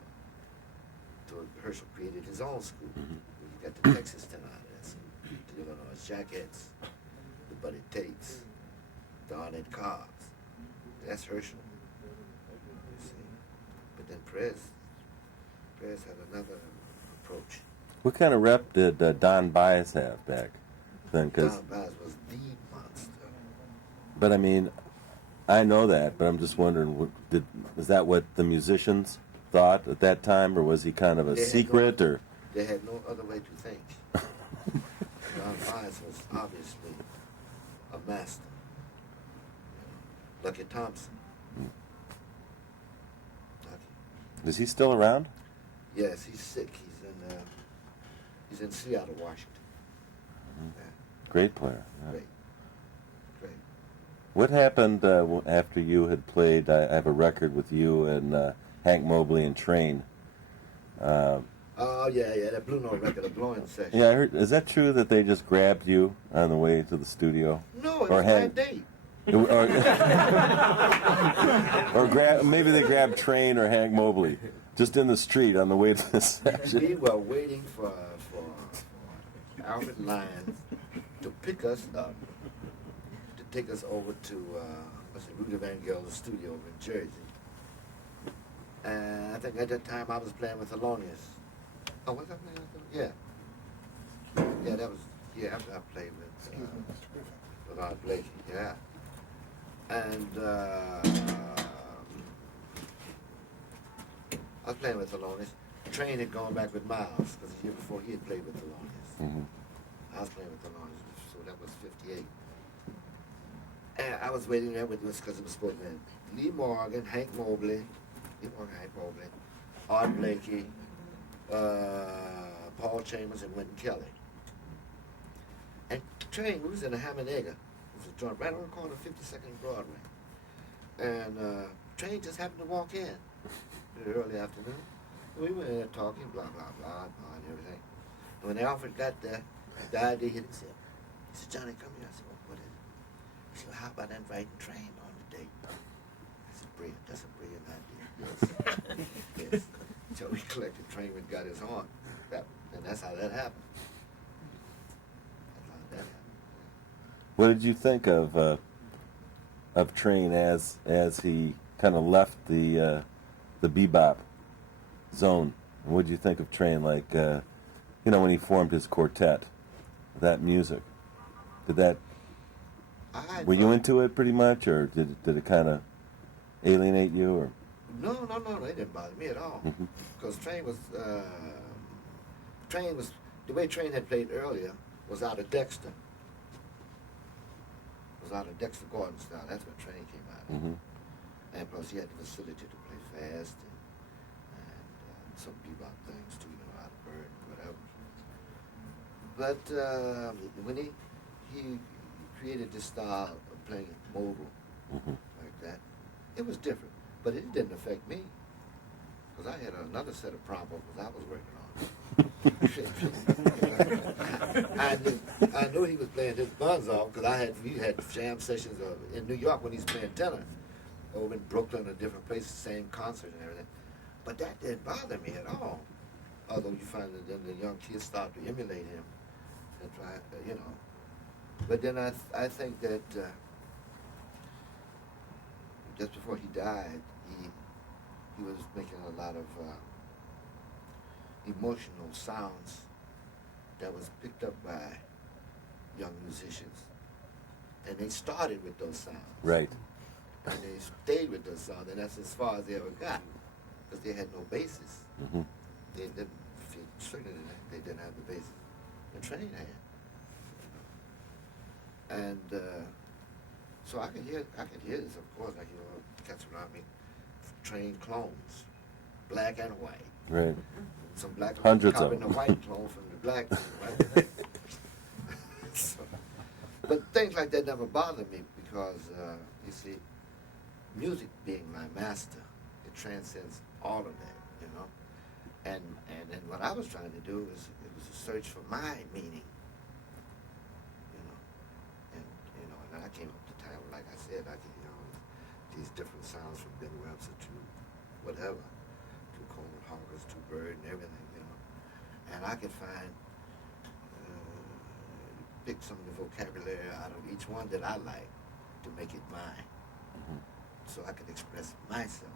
Herschel created his own school. You got the Texas Tenadas, the Illinois Jackettes, the Buddy Tates, the Arnett Cobbs. That's Herschel. You see. But then Perez had another approach. What kind of rep did Don Bias have back then? Don Bias was the monster. But I mean, I know that, but I'm just wondering, is that what the musicians thought at that time, or was he kind of a secret? Or they had no other way to think. Don Bias was obviously a master. Lucky Thompson. Lucky. Is he still around? Yes, he's sick. He's in Seattle, Washington. Yeah. Great player. Yeah. Great. What happened after you had played? I have a record with you and Hank Mobley and Train. Oh yeah, that Blue Note record, the blowing session. Yeah, I heard. Is that true that they just grabbed you on the way to the studio? No, it was my date. Or maybe they grabbed Train or Hank Mobley just in the street on the way to the session. We were waiting for Alfred Lyons to pick us up, to take us over to Rudy Van Gelder's studio in Jersey. And I think at that time I was playing with Thelonious. Oh, was I playing with him? Yeah. Yeah, that was, after I played with Art Blakey, yeah. And I was playing with Thelonious. Train had gone back with Miles, because the year before he had played with Thelonious. I was playing with Thelonious, so that was 58. And I was waiting there with this because it was supposed to be Lee Morgan, Hank Mobley, Art Blakey, Paul Chambers, and Wynton Kelly. And Train, we was in a Hamanega. It was a joint right on the corner of 52nd and Broadway. And train just happened to walk in in the early afternoon. We were there talking, blah, blah, blah, and everything. And when Alfred got there, the idea hit him. He said, Johnny, come here. I said, well, what is it? He said, well, how about inviting Train on the date? I said, brilliant. That's a brilliant idea. Yes. Yes. So we collected Train and got his horn. And that's how that happened. That's how that happened. What did you think of Train as he kind of left the bebop zone? And what did you think of Train, like when he formed his quartet, that music? Were you into it pretty much, or did it kind of alienate you, or? No, it didn't bother me at all. Because Train was the way Train had played earlier was out of Dexter. Was out of Dexter Gordon style. That's what Train came out of. And plus he had the facility to play fast and some bebop things too, out of Bird and whatever. But when he created this style of playing modal like that, it was different. But it didn't affect me, because I had another set of problems I was working on. I knew he was playing his buns off, because we had jam sessions in New York when he was playing tenor, over in Brooklyn or different places, same concert and everything. But that didn't bother me at all. Although you find that then the young kids start to emulate him and try, But then I think that just before he died, he was making a lot of emotional sounds that was picked up by young musicians. And they started with those sounds. Right. And they stayed with those sounds, and that's as far as they ever got, because they had no basis. They didn't, certainly they didn't have the basis. The Train had. And so I could hear this, of course, like, cats around me, Train clones, black and white. Right. Some black Hundreds of copying them. the white clone from the black one, right? So, but things like that never bothered me, because you see, music being my master, it transcends all of that, And then what I was trying to do is, it was a search for my meaning, And I came up to time, like I said, these different sounds from Ben Webster to whatever, to Coleman Hawkins, to Bird and everything, And I could pick some of the vocabulary out of each one that I like to make it mine, so I could express myself,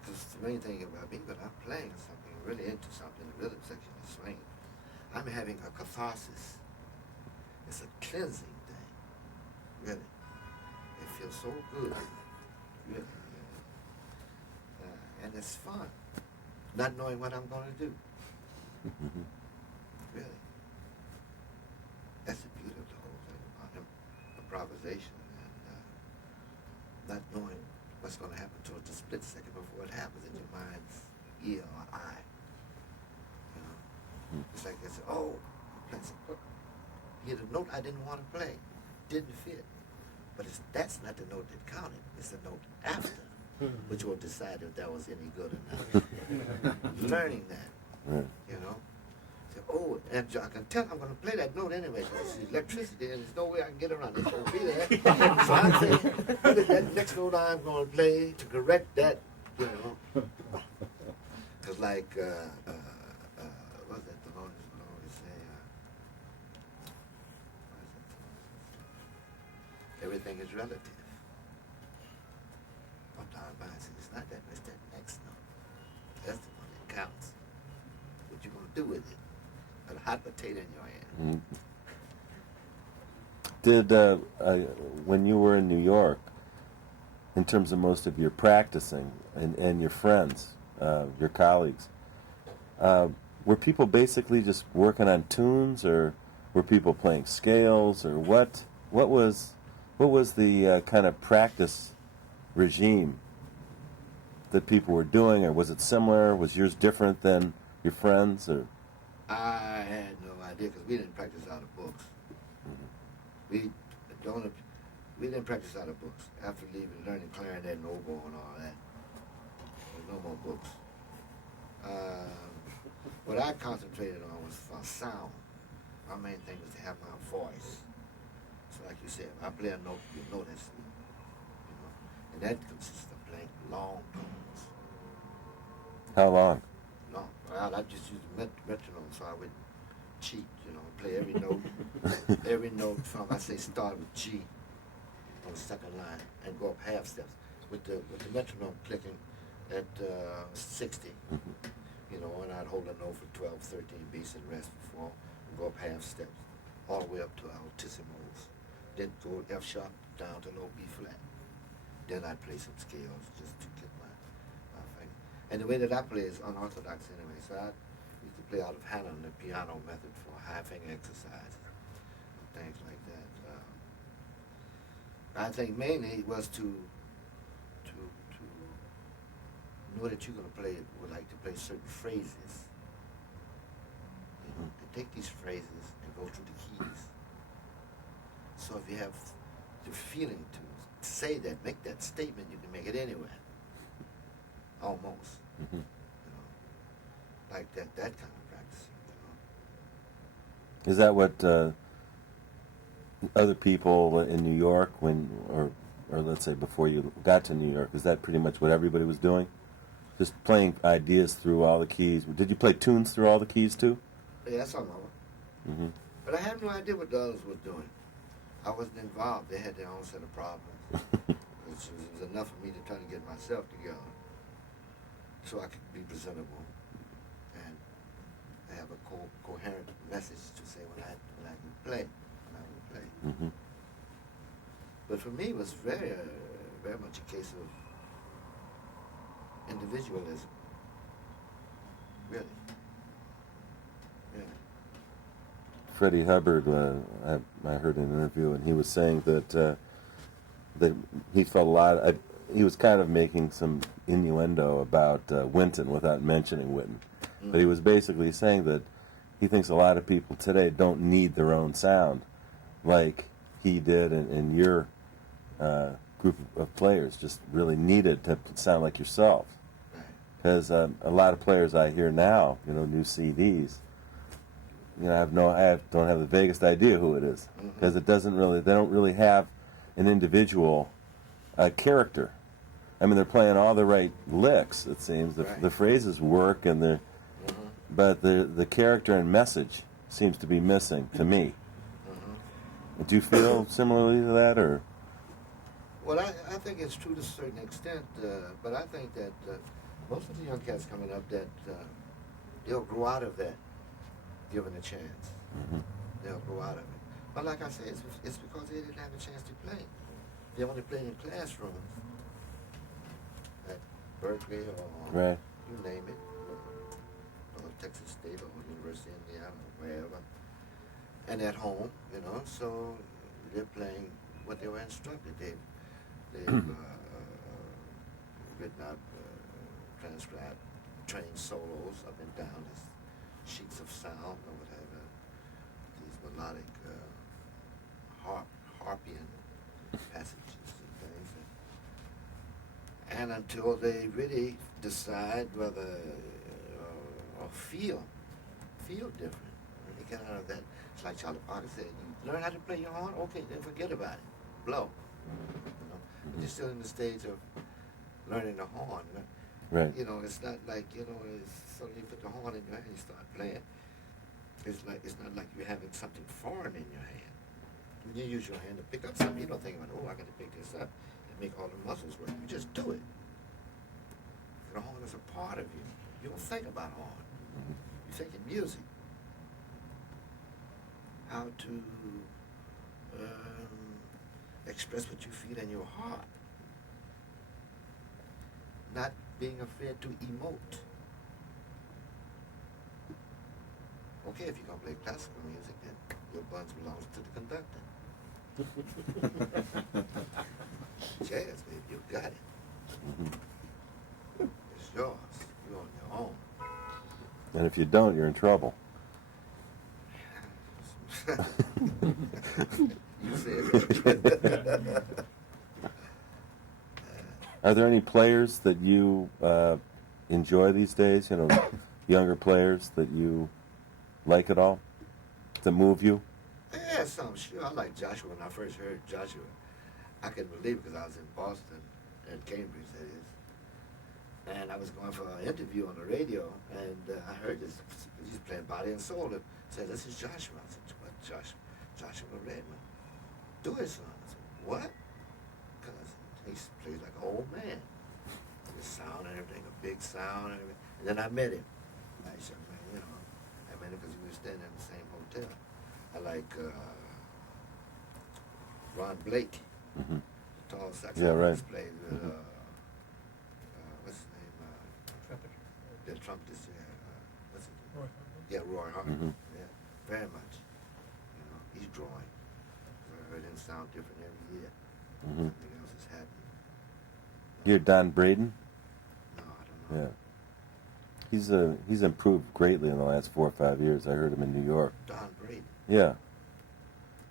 Because the main thing about me, when I'm playing something, really into something, the rhythm section is swinging, I'm having a catharsis. It's a cleansing thing, really. It feels so good, really. And it's fun, not knowing what I'm going to do. Really. That's the beauty of the whole thing about improvisation, and not knowing what's going to happen until the split second before it happens in your mind's ear or eye. It's like they say, oh, I'm playing some. Hit a note I didn't want to play, didn't fit. But that's not the note that counted. It's the note after, which will decide if that was any good or not. Learning that, Say, oh, and I can tell I'm going to play that note anyway. Because it's electricity, and there's no way I can get around it. It's going to be there. So I'm saying, what is that next note I'm going to play to correct that, Because like, what's that the Lord would always say? Everything is relative. It's not that, it's that next note. That's the one that counts. What you gonna do with it? A hot potato in your hand. Did when you were in New York, in terms of most of your practicing and your friends, your colleagues, were people basically just working on tunes, or were people playing scales, or what was the kind of practice regime that people were doing, or was it similar? Was yours different than your friends, or? I had no idea, because we didn't practice out of books. We the only, we didn't practice out of books. After learning clarinet and oboe and all that, there's no more books. What I concentrated on was for sound. My main thing was to have my voice. So like you said, if I play a note, you notice, you know, and that consists of playing long tones. How long? Long. Well, I just used metronome, so I would cheat, you know, play every note, every note from, I say start with G on the second line and go up half steps with the metronome clicking at 60. You know, and I'd hold a note for 12, 13 beats and rest before and go up half steps, all the way up to altissimos. Then go F sharp down to low B flat. Then I'd play some scales just to get my finger. And the way that I play is unorthodox anyway, so I used to play out of Hanon, the piano method for high finger exercises, things like that. I think mainly it was to know that you're going to play, would like to play certain phrases. You know, and take these phrases and go through the keys. So if you have the feeling to say that, make that statement, you can make it anywhere. Almost. You know, like that kind of practicing, you know. Is that what other people in New York, or let's say before you got to New York, is that pretty much what everybody was doing? Just playing ideas through all the keys. Did you play tunes through all the keys too? Yeah, that's all over. Mm-hmm. But I had no idea what the others were doing. I wasn't involved. They had their own set of problems. Which was enough for me to try to get myself together so I could be presentable and have a coherent message to say when I would play. Mm-hmm. But for me, it was very, very much a case of individualism. Really. Yeah. Freddie Hubbard, I heard in an interview, and he was saying that he felt a lot. He was kind of making some innuendo about Wynton without mentioning Wynton, but he was basically saying that he thinks a lot of people today don't need their own sound, like he did in your group of players. Just really needed to sound like yourself, because a lot of players I hear now, you know, new CDs. You know, I don't have the vaguest idea who it is, because they don't really have an individual character. I mean, they're playing all the right licks. It seems the phrases work, and but the character and message seems to be missing to me. Do you feel similarly to that, or? Well, I think it's true to a certain extent, but I think that most of the young cats coming up, that they'll grow out of that, given a chance. They'll grow out of it. But like I said, it's because they didn't have a chance to play. They only played in classrooms at Berkeley or you name it, or Texas State or University of Indiana, or wherever, and at home, you know. So they're playing what they were instructed. They've written out, transcribed, trained solos up and down these sheets of sound or whatever, these melodic harpian passages and things. And until they really decide whether or feel different, when they get out of that, it's like Charlie Parker said, you learn how to play your horn, okay, then forget about it, blow. You know, but you're still in the stage of learning the horn. Right. You know, it's not like, you know, suddenly you put the horn in your hand and you start playing. It's not like you're having something foreign in your hand. When you use your hand to pick up something, you don't think about, oh, I got to pick this up and make all the muscles work. You just do it. The horn is a part of you. You don't think about horn. You think in music. How to express what you feel in your heart. Not being afraid to emote. Okay, if you're going to play classical music, then your buns belongs to the conductor. Jazz, baby, you got it. It's yours. You're on your own. And if you don't, you're in trouble. You said that. Are there any players that you enjoy these days? You know, younger players that you like at all? That move you? Yeah, some sure. I like Joshua. When I first heard Joshua, I couldn't believe it because I was in Boston, at Cambridge, that is. And I was going for an interview on the radio, and I heard this. He's playing Body and Soul. And said, "This is Joshua." I said, "What, Joshua? Joshua Redmond. Do it, son." I said, "What?" Because he plays like an old man. The sound and everything, a big sound and everything. And then I met him. I said, "Man, you know, I met him because we were staying in the same hotel." I like Ron Blake, Mm-hmm. the tall saxophonist, Yeah, right. played with, Mhm. what's his name? Trumpet. The trumpetist, what's his name? Roy. Yeah, Roy Harper. Mhm. Yeah, very much. You know, he's drawing. I heard him sound different every year. Mm-hmm. Something else is happening. You're Don Braden? No, I don't know. Yeah. He's improved greatly in the last 4 or 5 years. I heard him in New York. Don Braden. Yeah.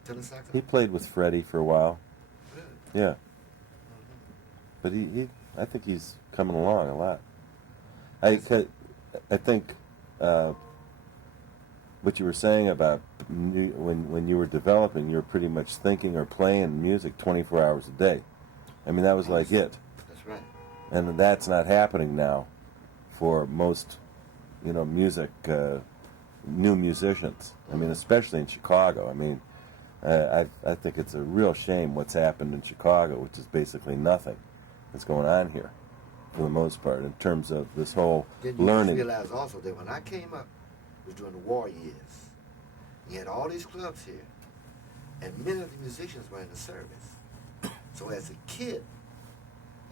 Tenor saxophone? He played with Freddie for a while. Really? Yeah. Mhm. But I think he's coming along a lot. I think what you were saying about when you were developing, you were pretty much thinking or playing music 24 hours a day. I mean, that was like it. That's right. And that's not happening now for most, music, new musicians. I mean, especially in Chicago. I mean, I think it's a real shame what's happened in Chicago, which is basically nothing that's going on here, for the most part, in terms of this whole Then you learning. realize also that when I came up, it was during the war years. You had all these clubs here, and many of the musicians were in the service. So as a kid,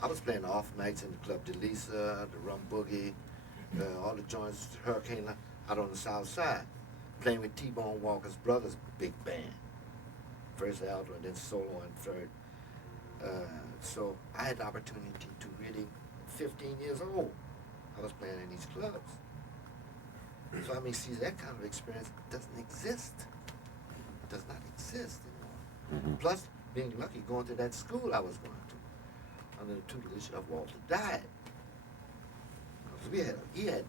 I was playing off nights in the club Delisa, the Rum Boogie, all the joints, Hurricane, out on the south side, playing with T-Bone Walker's brothers' big band. First alto and then solo and third. So I had the opportunity to really, 15 years old, I was playing in these clubs. So I mean, see, that kind of experience doesn't exist. It does not exist anymore. Mhm. Plus, being lucky going to that school I was going to, under the tutelage of Walter Dyer. Because he had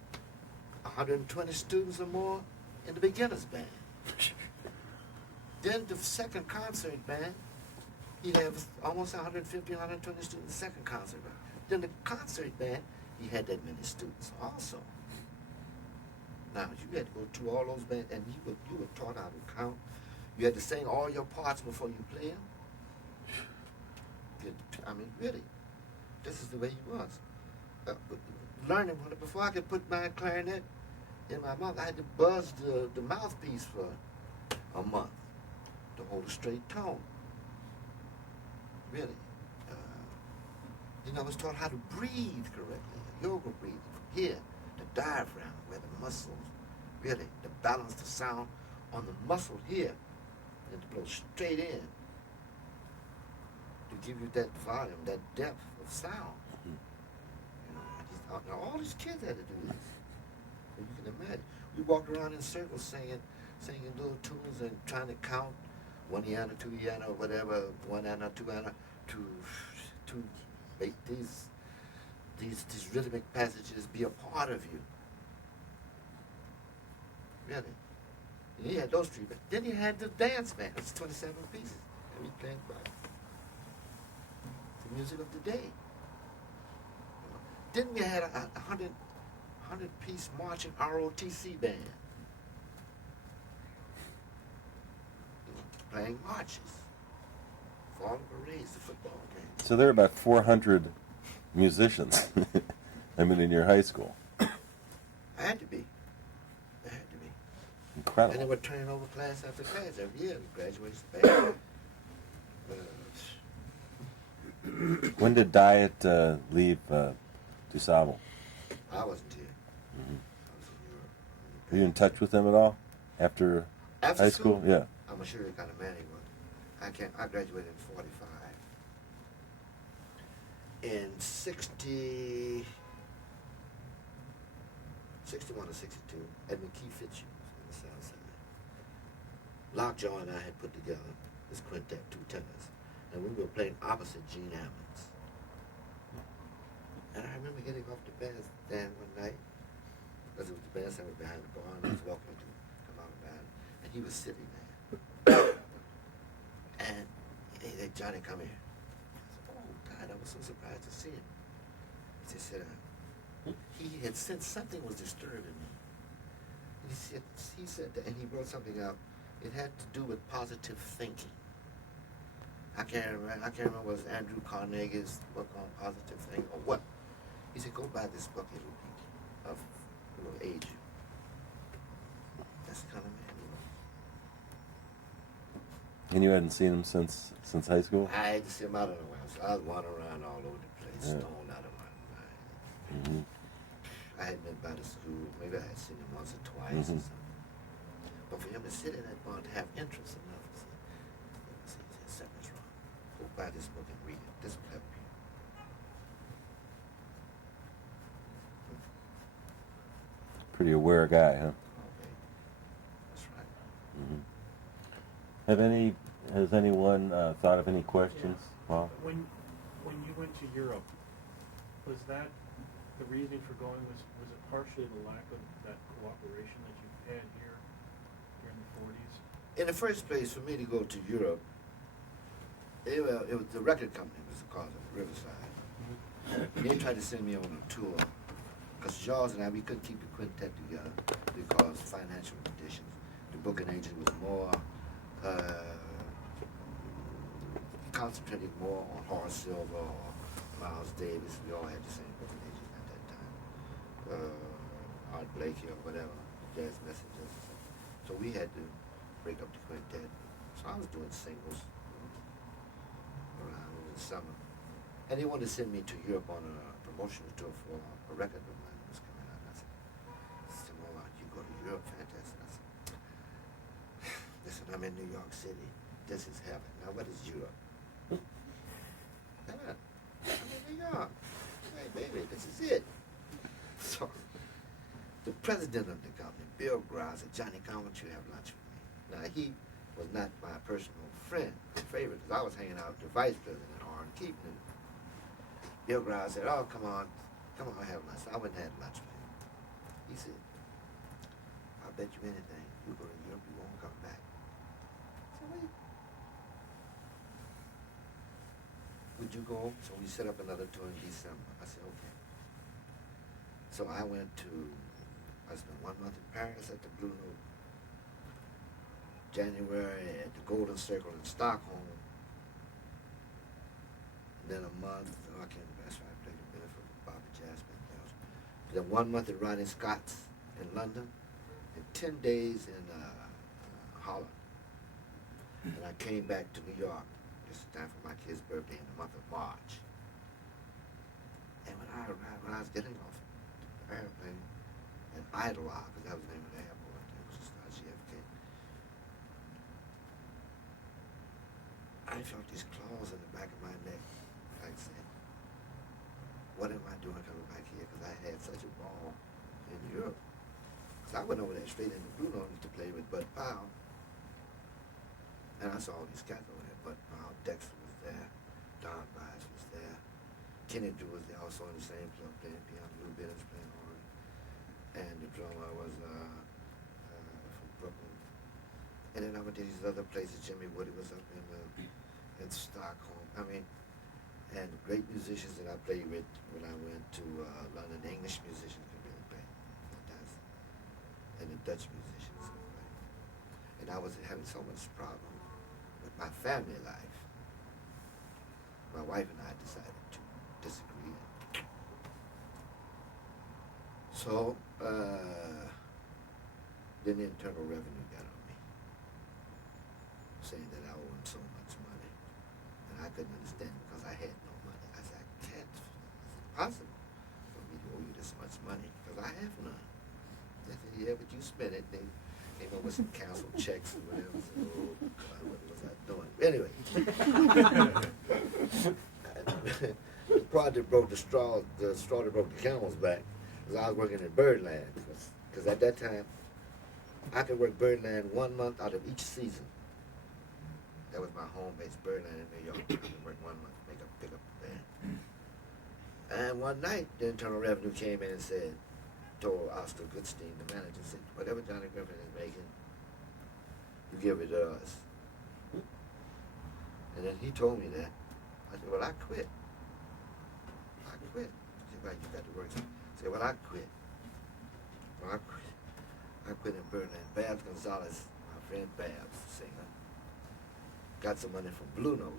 120 students or more in the beginners band. Then the second concert band, he'd have almost 150, 120 students in the second concert band. Then the concert band, he had that many students also. Now, you had to go through all those bands, and you were taught how to count. You had to sing all your parts before you play them. I mean, really, this is the way he was. Learning, before I could put my clarinet in my mouth, I had to buzz the mouthpiece for a month to hold a straight tone. Really. Then I was taught how to breathe correctly, yoga breathing from here, the diaphragm, where the muscles, really, to balance the sound on the muscle here, and to blow straight in, to give you that volume, that depth of sound. Now all these kids had to do this. And you can imagine. We walked around in circles singing little tunes and trying to count one yana, two yana, whatever, one yana, two yana, to make these rhythmic passages be a part of you. Really. And you had those three bands. Then you had the dance band. It's 27 pieces. And we played by the music of the day. Then we had a 100-piece marching ROTC band. Playing marches. Fall parades, the football game. So there are about 400 musicians, I mean, in your high school. I had to be. I had to be. And they Incredible. were turning over class after class every year. We graduated band. When did Diet leave DuSable? I wasn't here. Mhm. I was in Europe. Were you in touch with them at all after high school? Yeah. I'm sure they kind of married one. I graduated in 45. In 61 or 62, at McKee Fitzhugh on the south side. Lockjaw and I had put together this quintet, two tenors. and we were playing opposite Gene Ammons. And I remember getting off the bandstand one night, because it was the bandstand was behind the bar, and I was walking to come out of the band, and he was sitting there. And he said, Johnny, come here. I said, oh, God, I was so surprised to see him. He just said, he had sensed something was disturbing me. And he said that, and he wrote something out. It had to do with positive thinking. I can't remember was Andrew Carnegie's book on positive thinking or what. He said, go buy this book, it will age you. That's the kind of man he was. And you hadn't seen him since high school? I had to see him out of the house. I was wandering around all over the place, stoned out of my mind. Mm-hmm. I had been by the school. Maybe I had seen him once or twice or something. But for him to sit in that bar and have interest enough to say, something's wrong. Go buy this book and read it. This will help you. Pretty aware guy, huh? Okay. That's right. Mm-hmm. Has anyone thought of any questions, Paul? When you went to Europe, was that the reason for going? Was it partially the lack of that cooperation that you've had here during the 40s? In the first place, for me to go to Europe, it was the record company was the cause of it, Riverside. They tried to send me on a tour because Jaws and I, we couldn't keep the quintet together because financial conditions. The booking agent was more concentrated more on Horace Silver or Miles Davis. We all had the same booking agent at that time. Art Blakey or whatever, Jazz Messengers. So we had to break up the quintet. So I was doing singles around in the summer. And they wanted to send me to Europe on a promotional tour for a record of mine that was coming out. I said, well, you go to Europe, fantastic. I said, listen, I'm in New York City. This is heaven. Now, what is Europe? I'm in New York. Hey, baby, this is it. So, the president of the company, Bill Grouse, said, Johnny, come, won't you have lunch with me? Now, he was not my personal friend, my favorite, because I was hanging out with the vice president, Arn Keaton. Bill Grouse said, oh, come on, have lunch. I went and had lunch with him. He said, I'll bet you anything. You go to Europe, you won't come back. I said, wait. Would you go? So we set up another tour in December. I said, okay. So I spent 1 month in Paris at the Blue Note. January at the Golden Circle in Stockholm. And then a month, I can't remember, that's why I played the benefit of Bobby Jasmine. Then 1 month at Ronnie Scott's in London, and 10 days in Holland. And I came back to New York. It's time for my kid's birthday in the month of March. And when I arrived, when I was getting off the airplane at Idlewild, because that was the name of the airport, it was just JFK, I felt these claws in the back of my neck, like saying, what am I doing coming back here? Because I had such a ball in Europe. Because I went over there straight into Blue Note to play with Bud Powell. And I saw all these cats over there. Bud Powell, Dexter was there, Don Bias was there, Kenny Drew was there, also in the same club playing piano, Lou Bennett playing horn, and the drummer was from Brooklyn. And then I went to these other places. Jimmy Woody was up in Stockholm. I mean, and the great musicians that I played with when I went to London, the English musicians could really play, fantastic, and the Dutch musicians could play. And I was having so much problem with my family life. My wife and I decided to disagree. So then the Internal Revenue got on me, saying that I owed so much money. And I couldn't understand it because I had no money. I said, I can't, it's impossible for me to owe you this much money because I have none. They said, yeah, but you spent it. They came up with some canceled checks or whatever. I said, oh, God, what was I doing? Anyway. The part that broke the straw that broke the camel's back was I was working at Birdland. Because at that time, I could work Birdland 1 month out of each season. That was my home base, Birdland in New York. I worked 1 month, pick up the band. And one night, the Internal Revenue came in and said, told Oscar Goodstein, the manager, said, whatever Johnny Griffin is making, you give it to us. And then he told me that. I said, well, I quit. I quit. He said, well, you got to work. I said, well, I quit. Well, I quit. I quit in Birdland. Babs Gonzalez, my friend Babs, the singer, got some money from Blue Note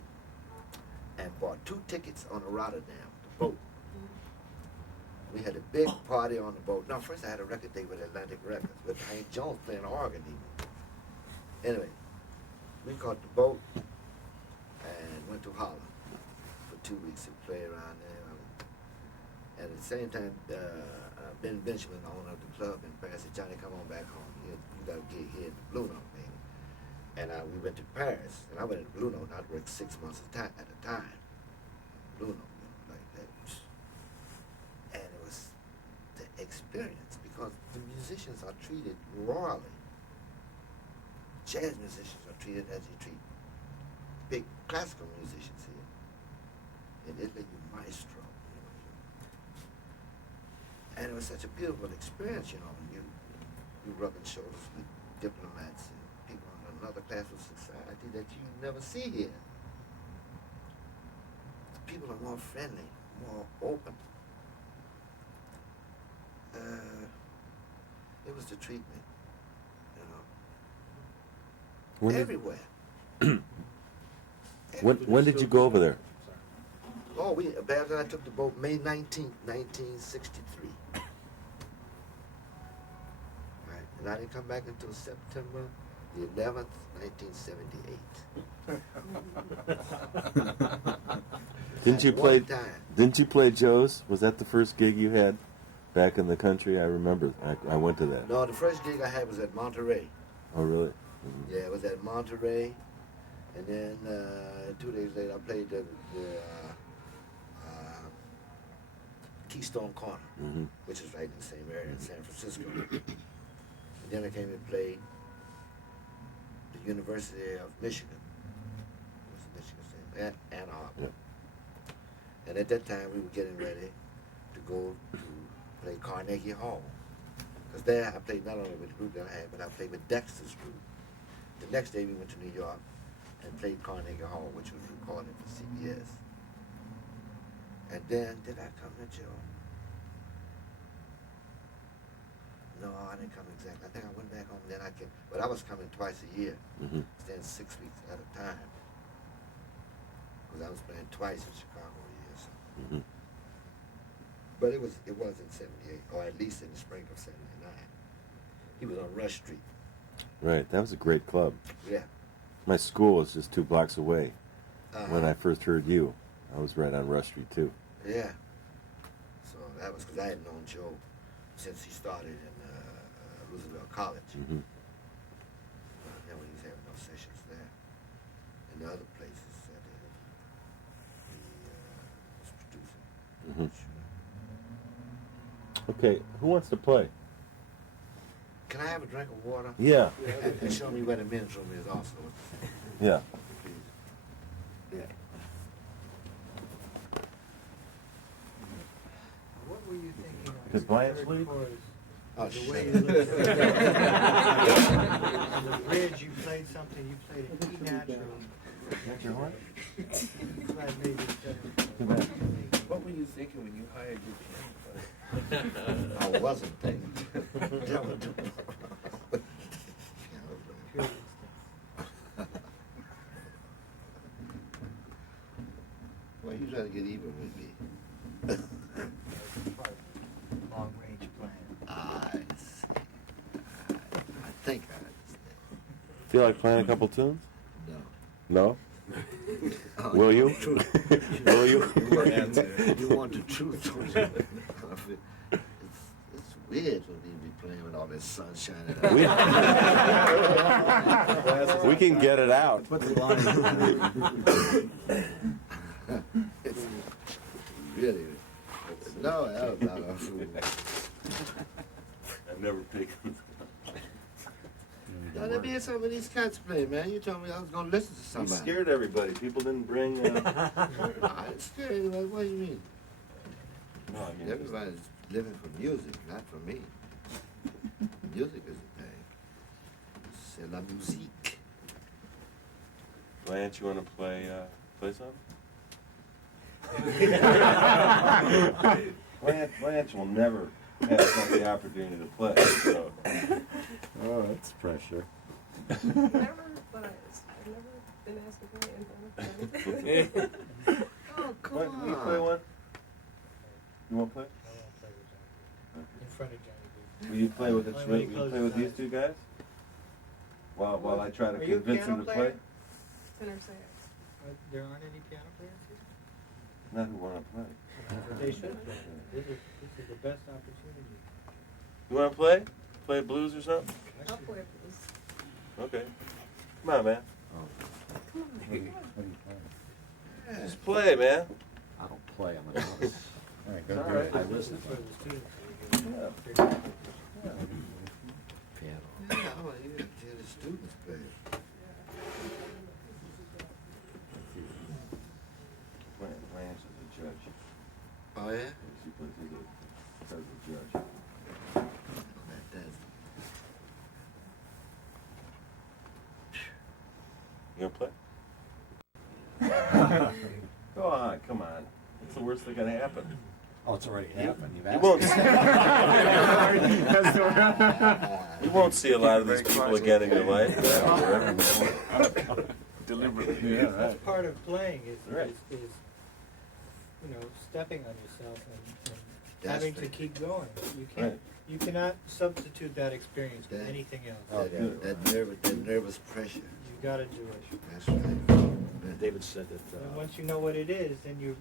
and bought 2 tickets on the Rotterdam, the boat. We had a big party on the boat. No, first I had a record deal with Atlantic Records, with Hank Jones playing organ even. Anyway, we caught the boat and went to Holland for 2 weeks to play around there. And at the same time, Ben Benjamin, the owner of the club in Paris, said, Johnny, come on back home. You got to get here at the Blue Note, baby. And we went to Paris, and I went to Blue Note, and I worked 6 months at a time. Blue Note, like that. And it was the experience, because the musicians are treated royally. Jazz musicians are treated as you treat big classical musicians here. In Italy, you maestro. And it was such a beautiful experience, when you rubbing shoulders with diplomats and people in another class of society that you never see here. The people are more friendly, more open. It was the treatment, everywhere. When did you go over there? Oh, Babs and I took the boat May 19th, 1963. Right, and I didn't come back until September the 11th, 1978. Didn't you play Joe's? Was that the first gig you had back in the country? I remember. I went to that. No, the first gig I had was at Monterey. Oh, really? Mm-hmm. Yeah, it was at Monterey. And then 2 days later, I played the Keystone Corner, which is right in the same area in San Francisco. And then I came and played the University of Michigan. What's the Michigan State? At Ann Arbor. Yeah. And at that time, we were getting ready to go to play Carnegie Hall. Because there, I played not only with the group that I had, but I played with Dexter's group. The next day, we went to New York and played Carnegie Hall, which was recorded for CBS. And then, did I come to Joe? No, I didn't come exactly. I think I went back home, then I came. But I was coming twice a year, staying 6 weeks at a time. Because I was playing twice in Chicago a year. So. But it was in 78, or at least in the spring of 79. He was on Rush Street. Right, that was a great club. Yeah. My school was just 2 blocks away. When I first heard you, I was right on Rush Street too. Yeah. So that was because I had known Joe since he started in Roosevelt College. Then when he was having those sessions there, and the other places that he was producing. Okay, who wants to play? Can I have a drink of water? Yeah. And show me where the men's room is also. Yeah. Please. Yeah. What were you thinking? Did Bryant sleep? Oh, The shit. way you looked at on the bridge, you played something, you played a E natural. That's your horn? Glad maybe it's What were you thinking when you hired your piano player? I wasn't thinking. Why are you trying to get even with me? long range plan. I see. I think I understand. Feel like playing a couple tunes? No. No? Oh, Will you? want the truth. Will you? You want the truth, don't you? It's weird for me to be playing with all this sun shining out. We can get it out. Put the line. It's really. No, that was not a fool. I've never picked. Now, let me hear some of these cats play, man. You told me I was gonna listen to You somebody. scared everybody. People didn't bring. I ain't scared anybody. What do you mean? No, I mean, Everybody's living for music, not for me. Music is the thing. C'est la musique. Blanche, you want to play something? Blanche will never have the opportunity to play. So. Oh, that's pressure. Never, but I've never been asked to play in front of them. Oh, come What, on. can you play one? You want to play? I won't play with Johnny B. In front of Johnny B. Will you play with Only when he will you play closes with these his two guys? While I try to Are you a convince piano them to player? play. Tenor sax. There aren't any piano players here? Not who want to play. They should play. This is the best opportunity. You want to play? Play blues or something? I'll play blues. Okay. Come on, man. Come on. What are you playing? Just play, man. I don't play, I'm an artist. All right, go It's all do right. it. I listen. For the students. Yeah. Piano. Yeah, I want to hear the students play. Blanche is a judge. Oh, yeah? She plays as a judge. That does. You gonna play? Go on, come on. What's the worst that can happen? Oh, it's already happened. You've You asked. won't see, you won't see a lot of these people again in your life. Deliberately. Yeah, That's part of playing is Right. you know, stepping on yourself and That's having to the- keep going. You can't Right. you cannot substitute that experience with That- anything else. Oh, That, that nervous pressure. You gotta do it. That's right. David said that. And once you know what it is, then the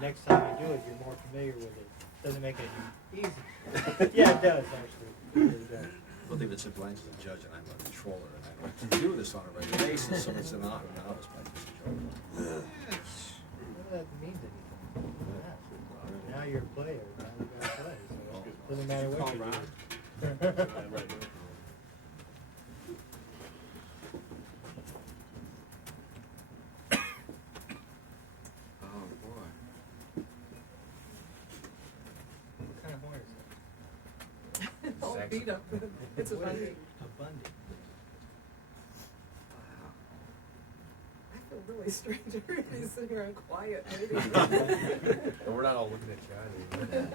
next time you do it, you're more familiar with it. Doesn't make it easy. Yeah, it does actually. It really does. Well, David said Blanche is a judge and I'm a controller and I don't do this on a regular basis, so it's an honor now to play this job. None of that means anything. Yeah. Now you're a player. Now you gotta play. So it doesn't matter what you do. Oh, boy. What kind of horn is that? All beat up. It's a What is Bundy. it? A Bundy. I feel really strange. Everybody's sitting around quiet. And we're not all looking at you either.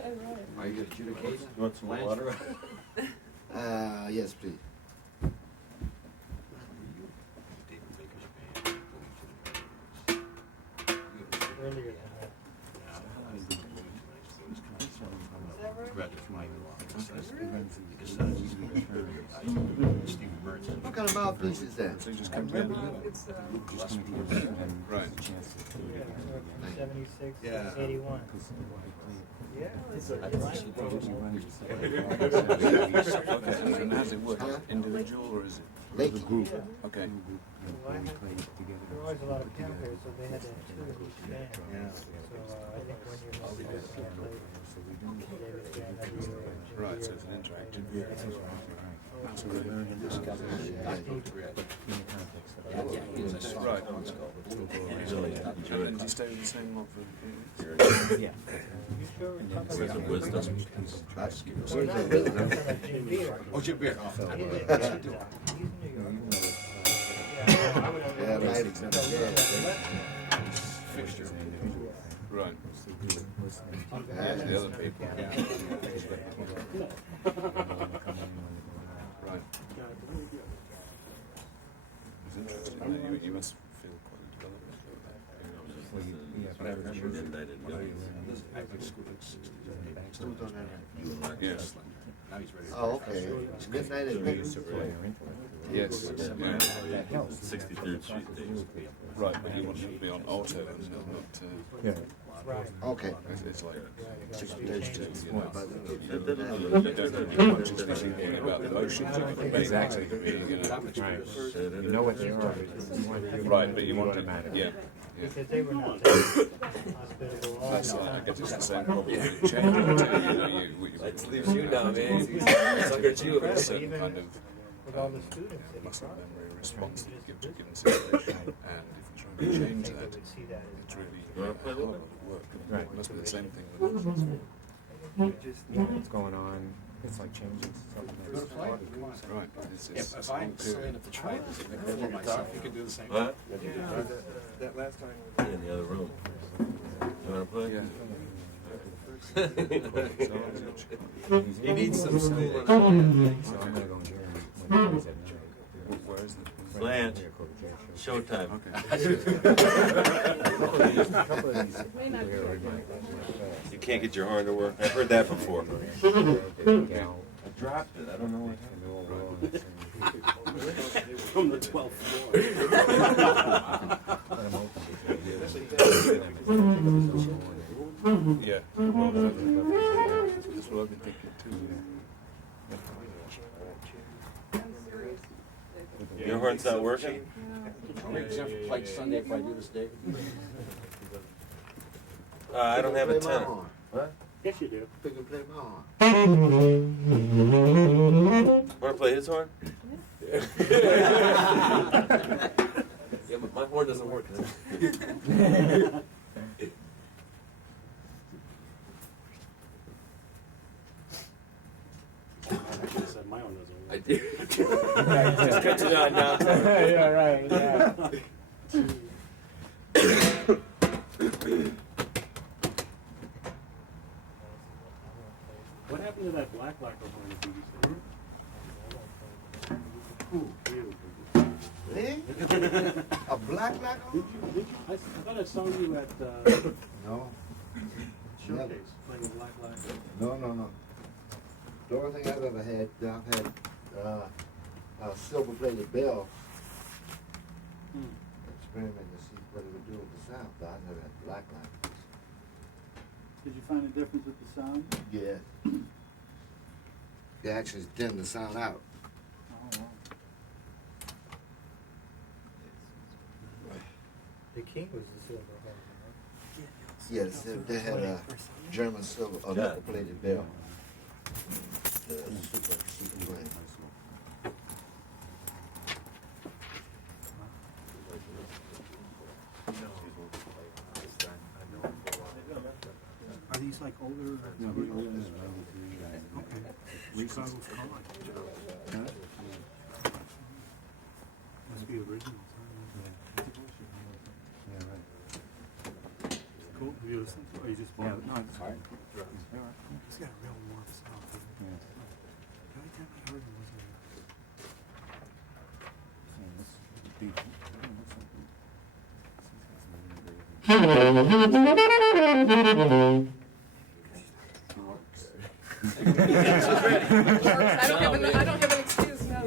Right. Are you adjudicating? You want some Blanche? water? Yes, please. David Baker's band. Earlier than that. Stephen Mertz. What kind of mouthpiece is that? So you just come in. It's Right. Yeah, from 76 Yeah. to 81. Yeah, it's a Okay, and how's it work? Individual or is it? Lake. Okay. There were always a lot of piano players, so they had to have two in each band. Yeah. So I think when you're played David's band every year. Right, so it's an interactive. Right. And do you stay with the same one for? Yeah. You sure we're talking Where's the about wisdom? We're not really talking about Jim Beer. Oh, Jim Beer. He's in New York. Yeah, I would Yeah, only- right. Fixture. Right. Yeah. The other people. Right. It's interesting that you must feel quite a development. But I remember Midnight at Millions. Yes. Now he's ready. Oh, okay. Midnight at Griffin. Yes. That helps. 63rd Street days. Right, but you want to be on auto and not. Yeah. Right. Okay. It's like Right. digital, you know. But, You don't have much thinking about the motions of the main Exactly. being, you know. You know what they are. Right, but you want to, yeah. Because they were not that hospitable all That's the I time. guess it's the same problem with change. You know, It leaves you now, man. It's under you. a certain kind of with all the students that he muscle brought. memory Right. response that He you was get to just given a situation, and if you're trying to change They that, would see that as it's really You wanna a play hell with of a lot of work. Right. It must be the same thing with emotions. You just know what's going on. It's like changing something that's already Right. It's If a I long sign period. up to try this and make it for myself, you can do the same. What? That last time. In the other room. You wanna play? Yeah. He needs some schooling. So I'm gonna go in here and when he's at night. Where is it? Blanche, showtime. A couple of these May not be here are okay. like You can't get your horn to work. I've heard that before. gal. I dropped it. I don't know what And they're all rolling the same. From the 12th floor. But I'm hoping they can do this morning. Yeah. That's what I've been thinking too. Your horn's not working? I'm exempt from flight Sunday if I do this day. I don't have a Play my tenor. horn. What? Yes, you do. Pick and play my horn. Wanna play his horn? Yeah, but my horn doesn't work. I should have said my own doesn't I work. do. It's good to know now. Yeah, right, yeah. What happened to that black lacquer horn that you used to have? Really good. Me? A black Did lacquer? you, I thought I saw you at No. Showcase playing a black lacquer. No. The only thing I've ever had, I've had a silver-plated bell. Experiment to see what it would do with the sound, but I never had black lacquer. Did you find a difference with the sound? Yeah. They actually thin the sound out. Oh, wow. The king was the silver horn, Yes, they had a German silver, a Yeah. nickel-plated bell. The super plain. Are these like older? No, Okay. Chicago Chicago's College. Must be originals, huh? Yeah, right. Cool. Have you listened to it? Or you just Yeah, bought it? no, it's fine. It's got a real warm sound. Yeah. The only time I heard it was I don't have an excuse now.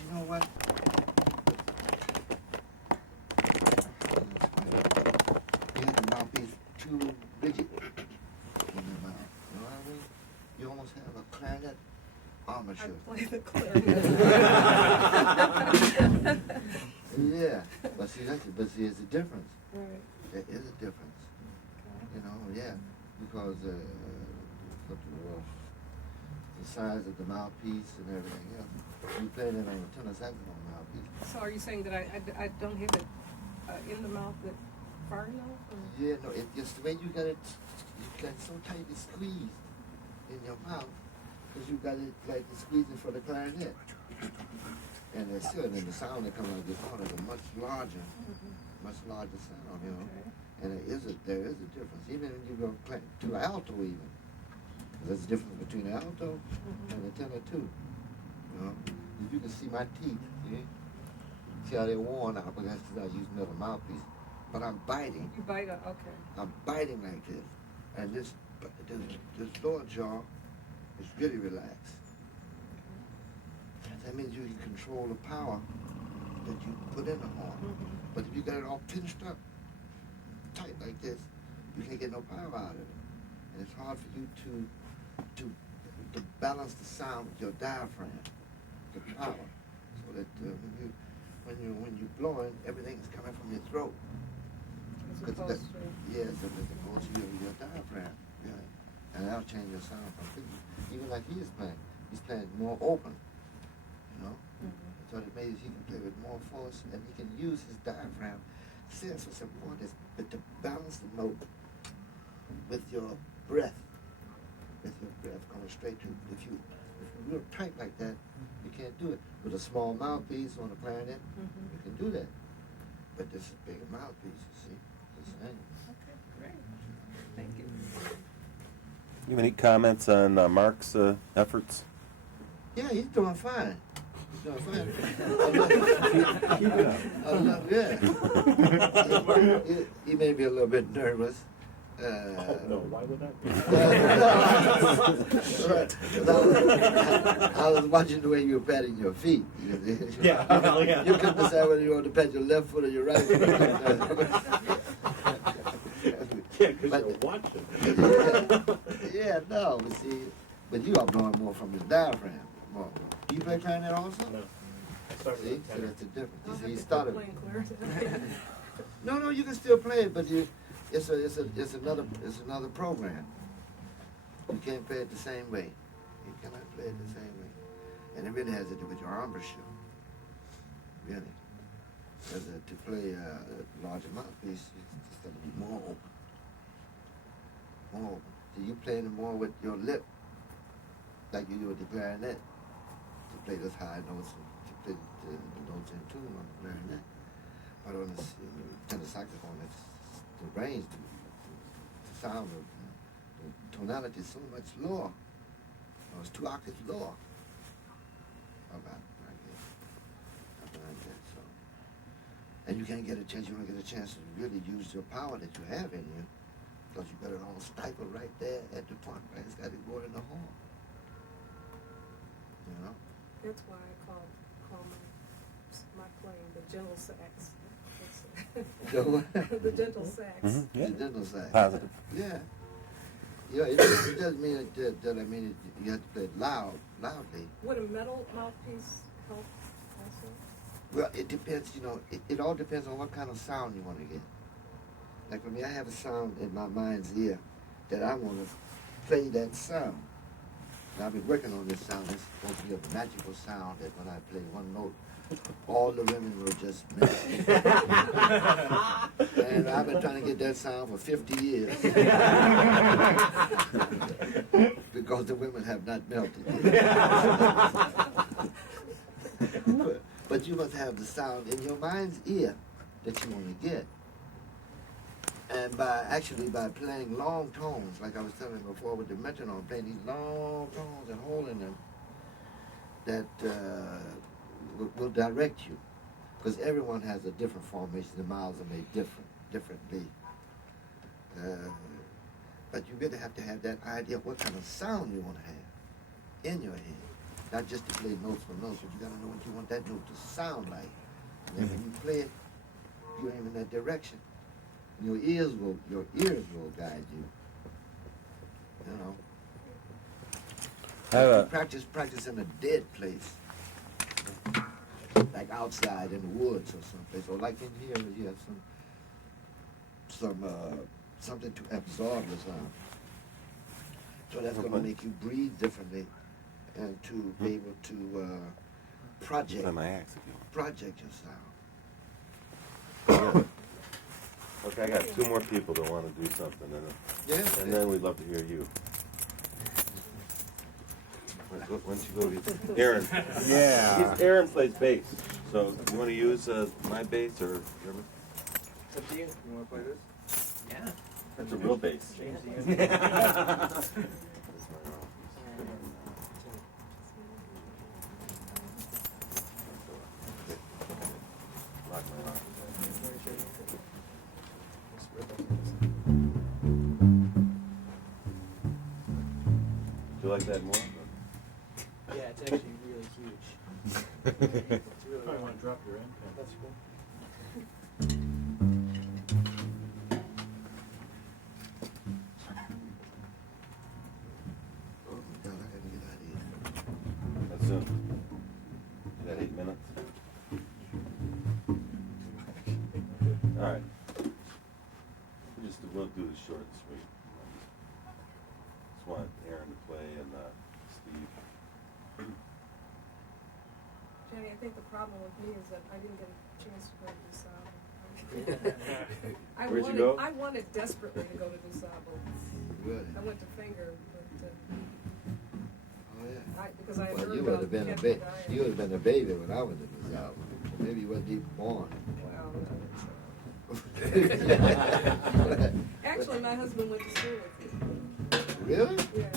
you know what? You have the mouthpiece too rigid in your mouth. You know what I mean? You almost have a clarinet armature. I play the clarinet. Yeah, but see, there's a difference. Right. There is a difference. Okay. You know, yeah, because the size of the mouthpiece and everything else. You play that on a tenor saxophone mouthpiece. So are you saying that I don't have it in the mouth that far enough? Or? Yeah, no, it's just the way you got it so tightly squeezed in your mouth, because you got it like it's squeezing for the clarinet. And it's still, and the sound that comes out of your mouth is a much larger sound, you know. Okay. And there is a difference, even when you go to alto even. There's a difference between the alto and the tenor too. You know, if you can see my teeth, see how they're worn out because I use metal mouthpiece. But I'm biting. You bite it, okay. I'm biting like this, and this lower jaw is really relaxed. That means you can control the power that you put in the horn. But if you got it all pinched up, tight like this, you can't get no power out of it. And it's hard for you to balance the sound with your diaphragm, the power, so that when you're blowing, everything is coming from your throat. As opposed to... Yes, as opposed to your diaphragm. Yeah. And that'll change your sound completely. Even like he's playing more open. You know? So it means he can play with more force and he can use his diaphragm. See, that's what's important is but to balance the note with your breath. With your breath coming straight to if you're real tight like that, you can't do it. With a small mouthpiece on a clarinet, you can do that. But this is a bigger mouthpiece, you see. The same. Okay, great. Thank you. You have any comments on Mark's efforts? Yeah, he's doing fine. He's doing fine. Keep it up. Yeah. He may be a little bit nervous. No, why would that be? I was watching the way you were patting your feet. Yeah, well, yeah. You couldn't decide whether you want to pat your left foot or your right foot. Yeah, because you're watching. Yeah, no, but you are blowing more from your diaphragm. More. Do you play clarinet also? No. I started See, with so tenor. that's the difference. I'll You see, have he to started. quit playing clarinet. No, you can still play it, but it's another program. You can't play it the same way. You cannot play it the same way, and it really has to do with your embouchure. Really, because to play a larger mouthpiece, it's got to be more open. More open. So you playing it more with your lip, like you do with the clarinet, to play those high notes, to play the notes in tune on the clarinet. But on the tenor saxophone, the range, the sound of the tonality is so much lower. It's 2 octaves lower. About like that. So, and you can't get a chance. You don't get a chance to really use your power that you have in you, because you got it all stifled right there at the point. Right, it's got to go in the horn. You know. That's why I call my playing the gentle sax. The gentle sax. Yeah. The gentle sax. Positive. Yeah. Yeah, it doesn't mean that I mean you have to play it loudly. Would a metal mouthpiece help also? Well, it depends, you know, it all depends on what kind of sound you want to get. Like for me, I have a sound in my mind's ear that I want to play that sound. And I've been working on this sound. It's supposed to be a magical sound that when I play one note, all the women will just melt. And I've been trying to get that sound for 50 years. Because the women have not melted yet. But you must have the sound in your mind's ear that you want to get. And by playing long tones, like I was telling you before with the metronome, playing these long tones and holding them, that will direct you, because everyone has a different formation. The mouths are made differently. But you really have to have that idea of what kind of sound you want to have in your head. not just to play notes for notes, but you gotta know what you want that note to sound like. And then when you play it, you aim in that direction. And your ears will guide you. You know. Practice in a dead place, like outside in the woods or someplace, or like in here, you have something to absorb the sound. So that's going to make you breathe differently, and to be able to project your sound. Yeah. Okay, I got two more people that want to do something, and then we'd love to hear you. Why don't you go to Aaron? Yeah. Aaron plays bass, so you want to use my bass or whatever? It's up to you. You want to play this? Yeah. That's a real bass. Do you like that more? Yeah, it's actually really huge. It's really Probably want to drop your end. That's cool. Oh my God, I gotta get out of here. That's soon. You got 8 minutes? All right. We'll do this short and sweet. Just want Aaron to play and Steve. Jenny, I think the problem with me is that I didn't get a chance to go to DuSable. Where'd you go? I wanted desperately to go to DuSable. Really? I went to Finger, but Oh yeah. because I had Well, heard you about would have been Kevin you would have been a baby when I went to this album. Maybe you wasn't even born. Well, actually, my husband went to school with you. Really? Yeah.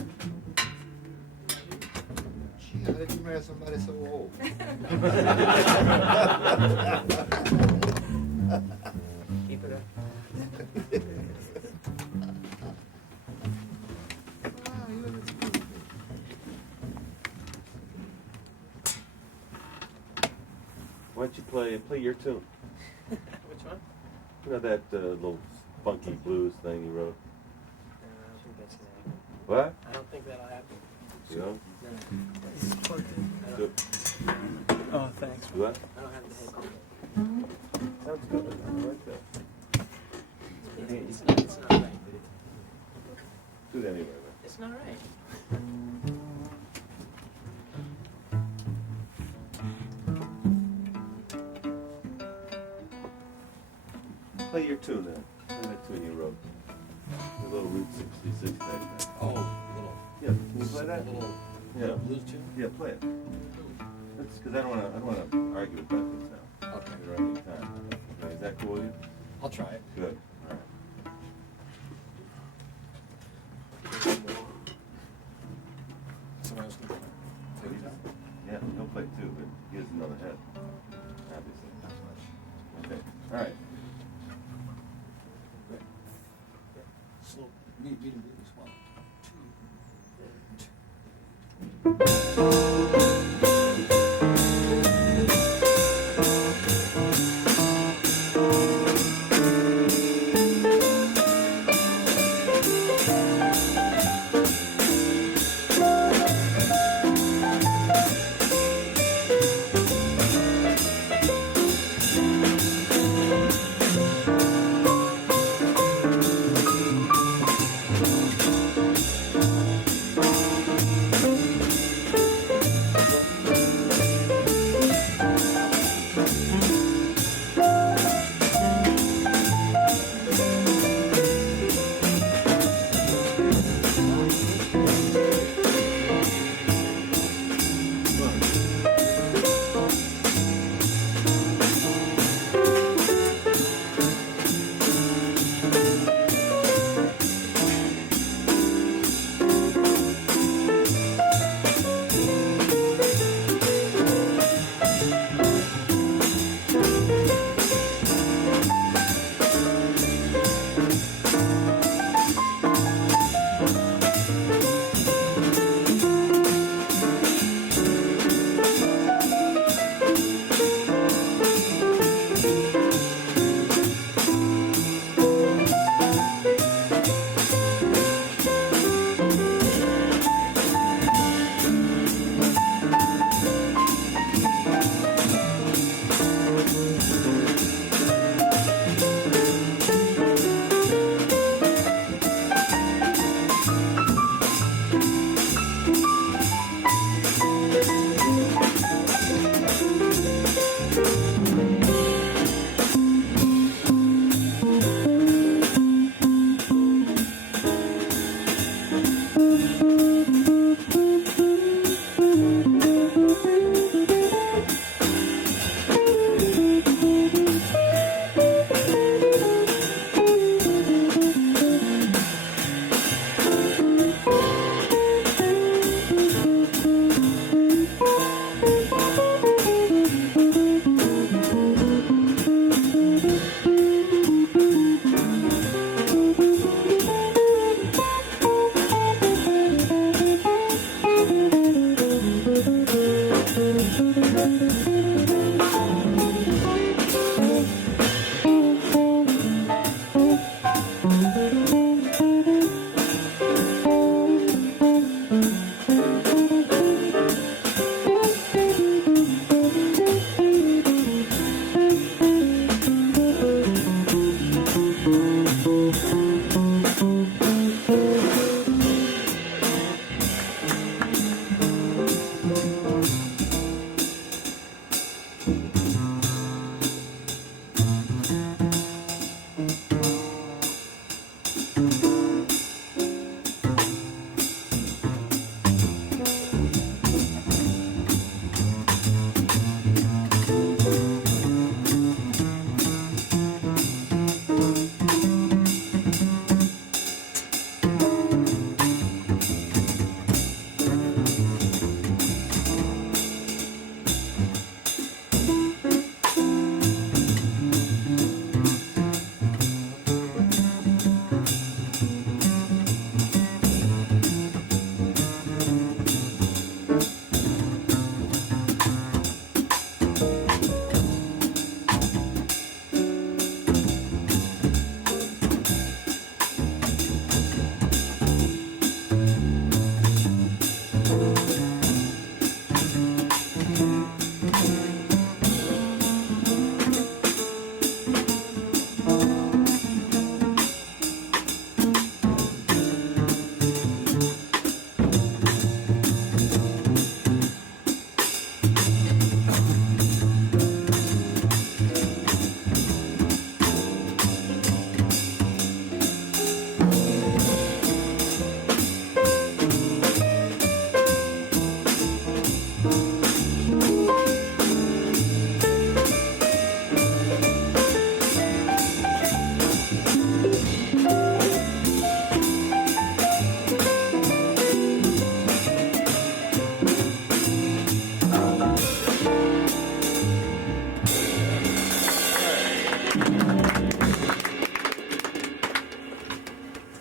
Gee, how did you marry somebody so old? Keep it up. Wow, you were in school with me. Why don't you play your tune? Which one? You know that little funky blues thing you wrote? I don't think that's gonna happen. What? I don't think that'll happen. You know? No. Do, Oh, thanks. do what? I don't have the head. Sounds good. I like that. It's not right. Do it anyway. It's not right. Play your tune then. Play that tune you wrote. The little Route 66 back then. Oh, little. Yeah, can you play that? Little Yeah. blues tune? Yeah, play it. That's because I don't want to argue about this now. Okay. We're running out of time. Okay, is that cool with you? I'll try it. Good. All right. Someone else can try it. Take it. Yeah, he'll play too, but he has another head. Obviously. Okay. All right. Slow. Medium blues. 1, 2.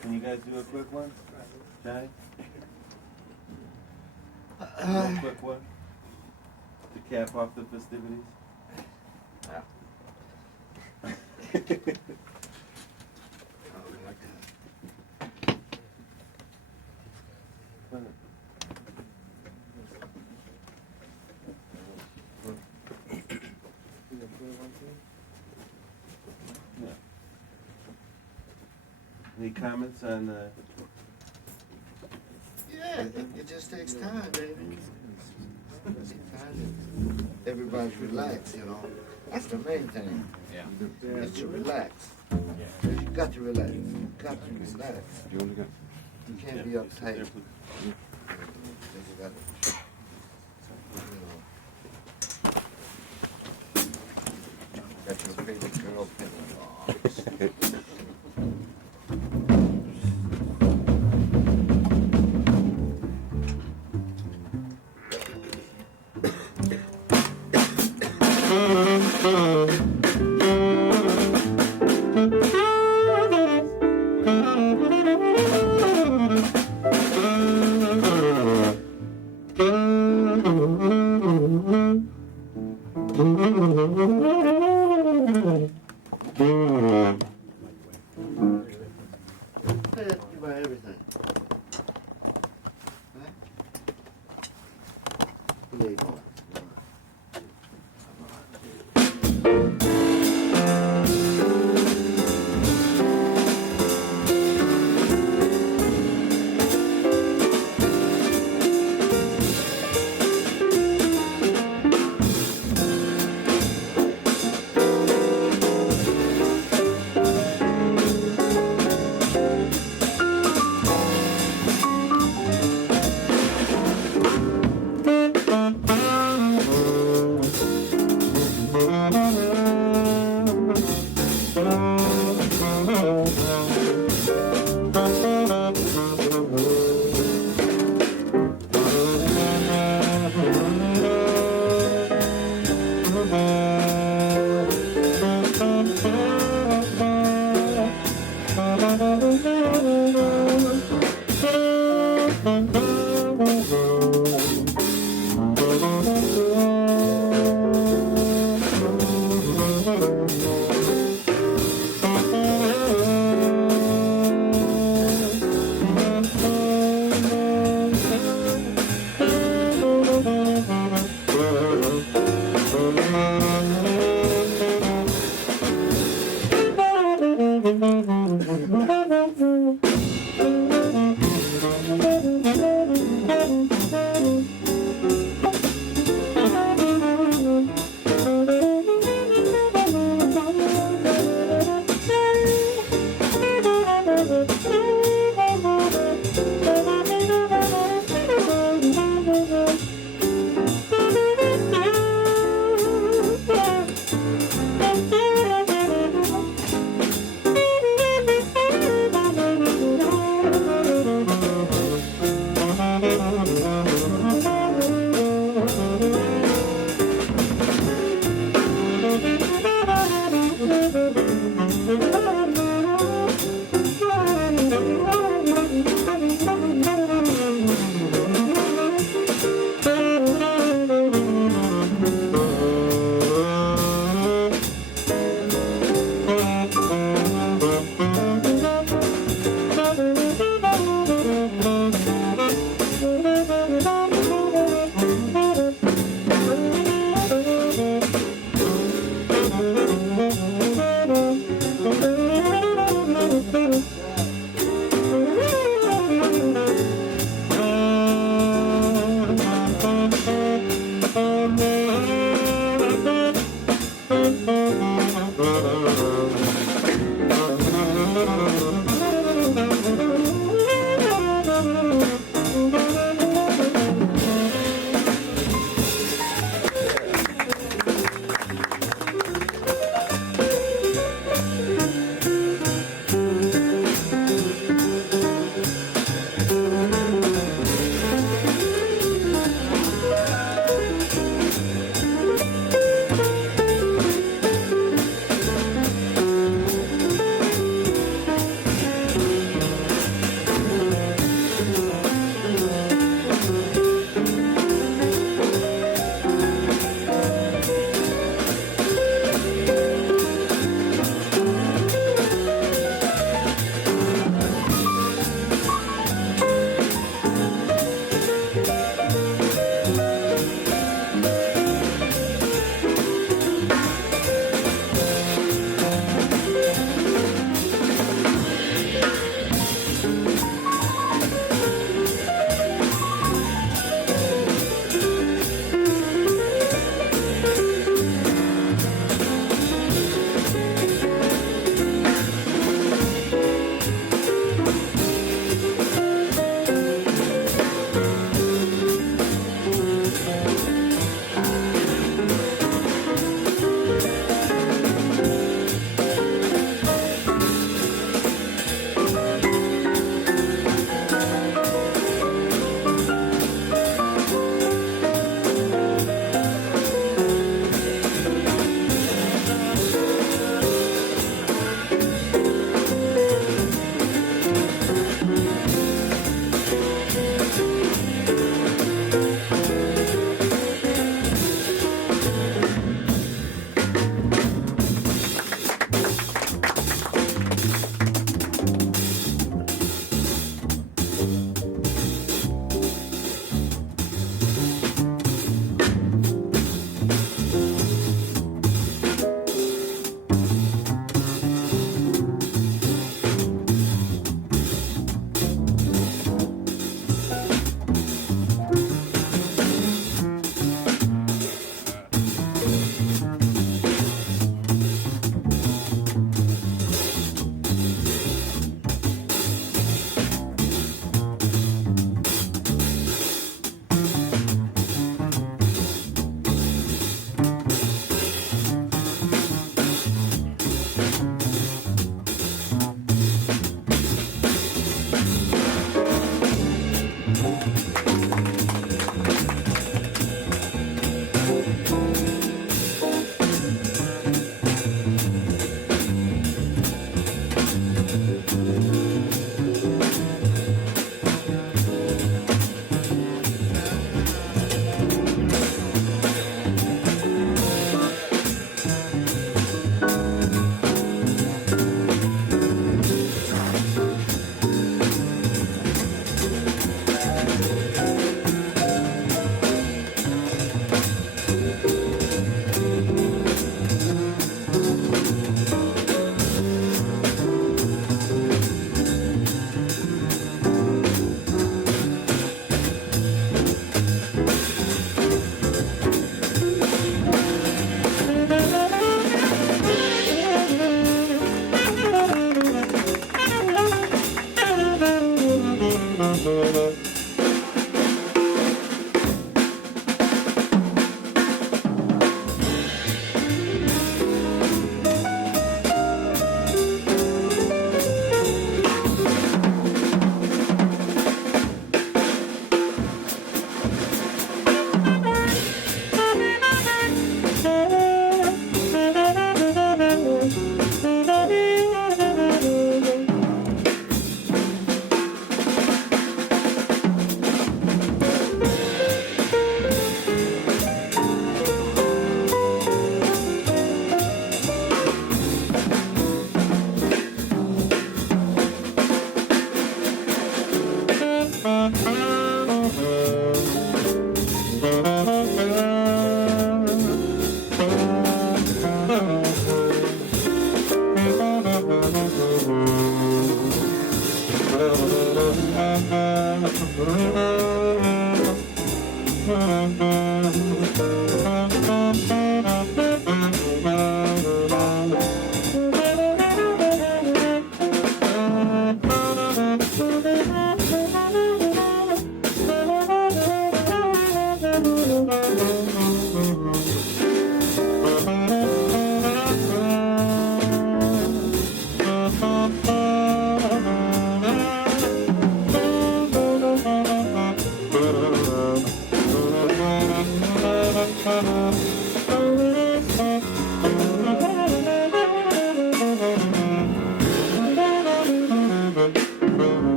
Can you guys do a quick one? Johnny? Real quick one? To cap off the festivities? Any comments on Yeah, it just takes time, baby. Everybody's relaxed, you know. That's the main thing. Yeah. Is to relax. You got to relax. You got to relax. You can't be uptight. You got to, got your favorite girl picking.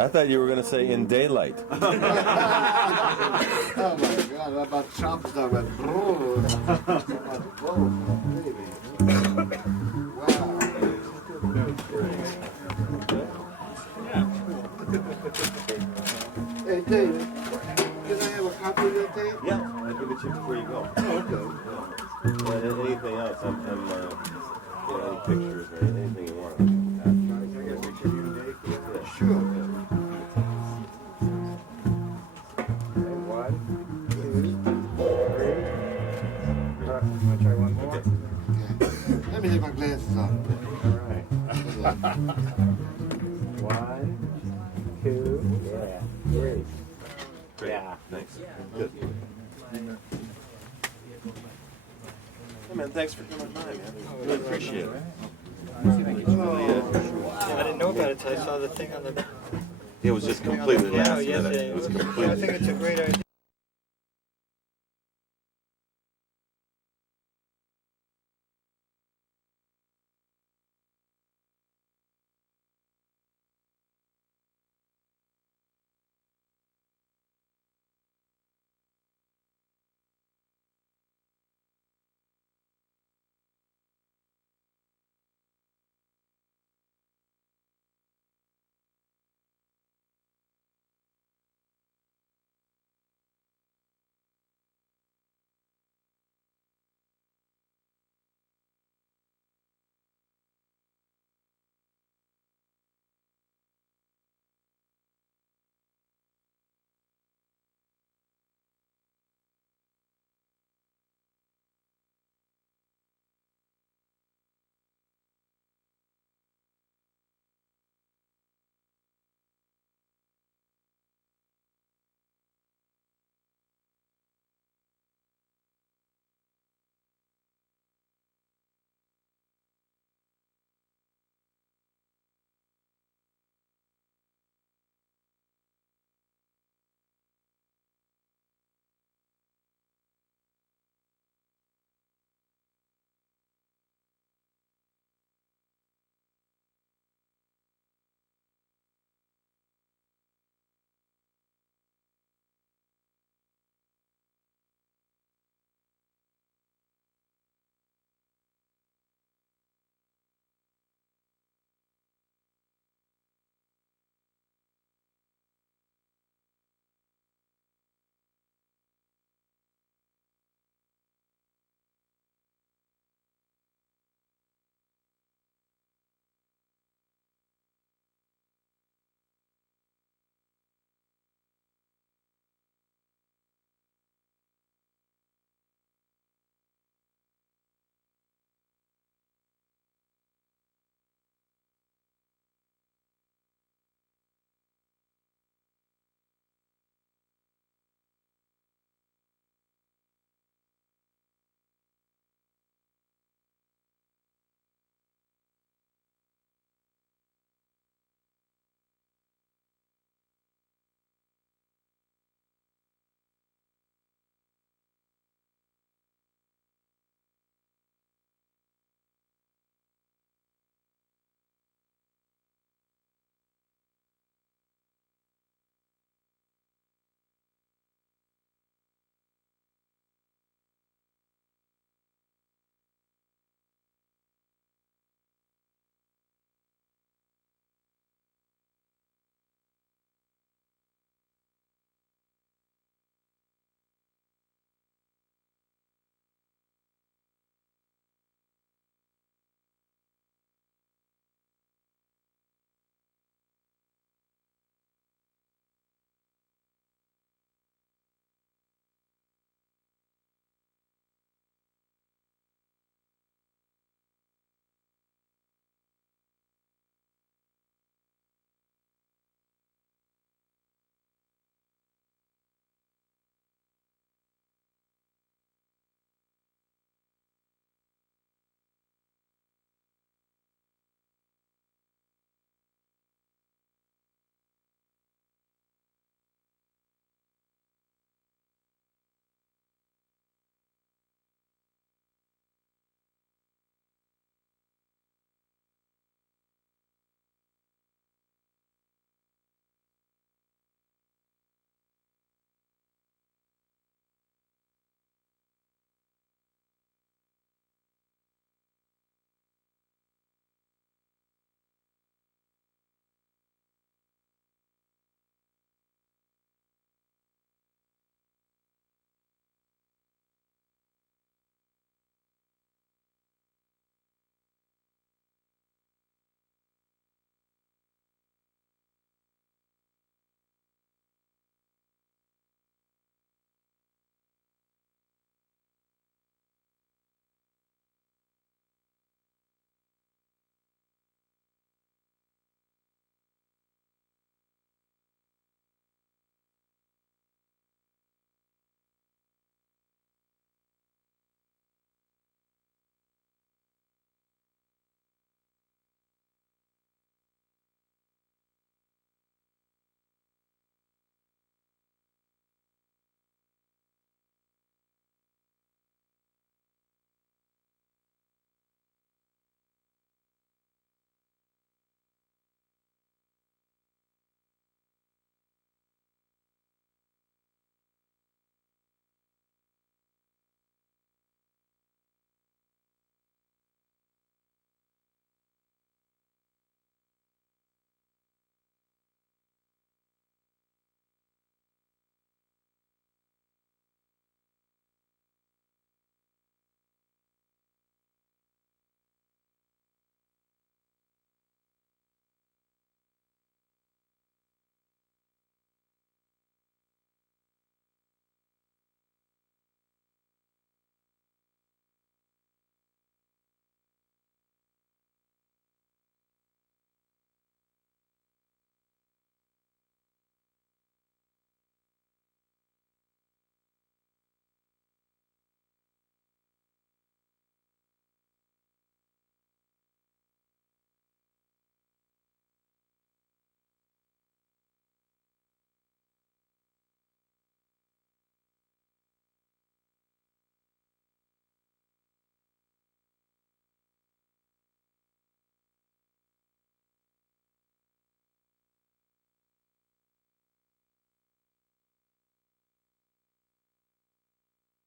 I thought you were going to say in daylight. Oh my God! What about chops? About rolls? About rolls, baby. Wow. Hey, David, can I have a copy of that tape? Yeah, I'll give it to you before you go. Oh, okay. And anything else? I'm any pictures or anything you want. I got a picture of you today. Sure. And one, two, three. Want to try one more? Okay. Let me take my glasses off. All right. One, two, yeah, three. Great. Yeah. Thanks. Good. Hey man, thanks for coming by, man. Really appreciate it. I didn't know about it till I saw the thing on the. It was just completely Yeah, last yes, minute. yeah. It was I completely. think it's a great idea.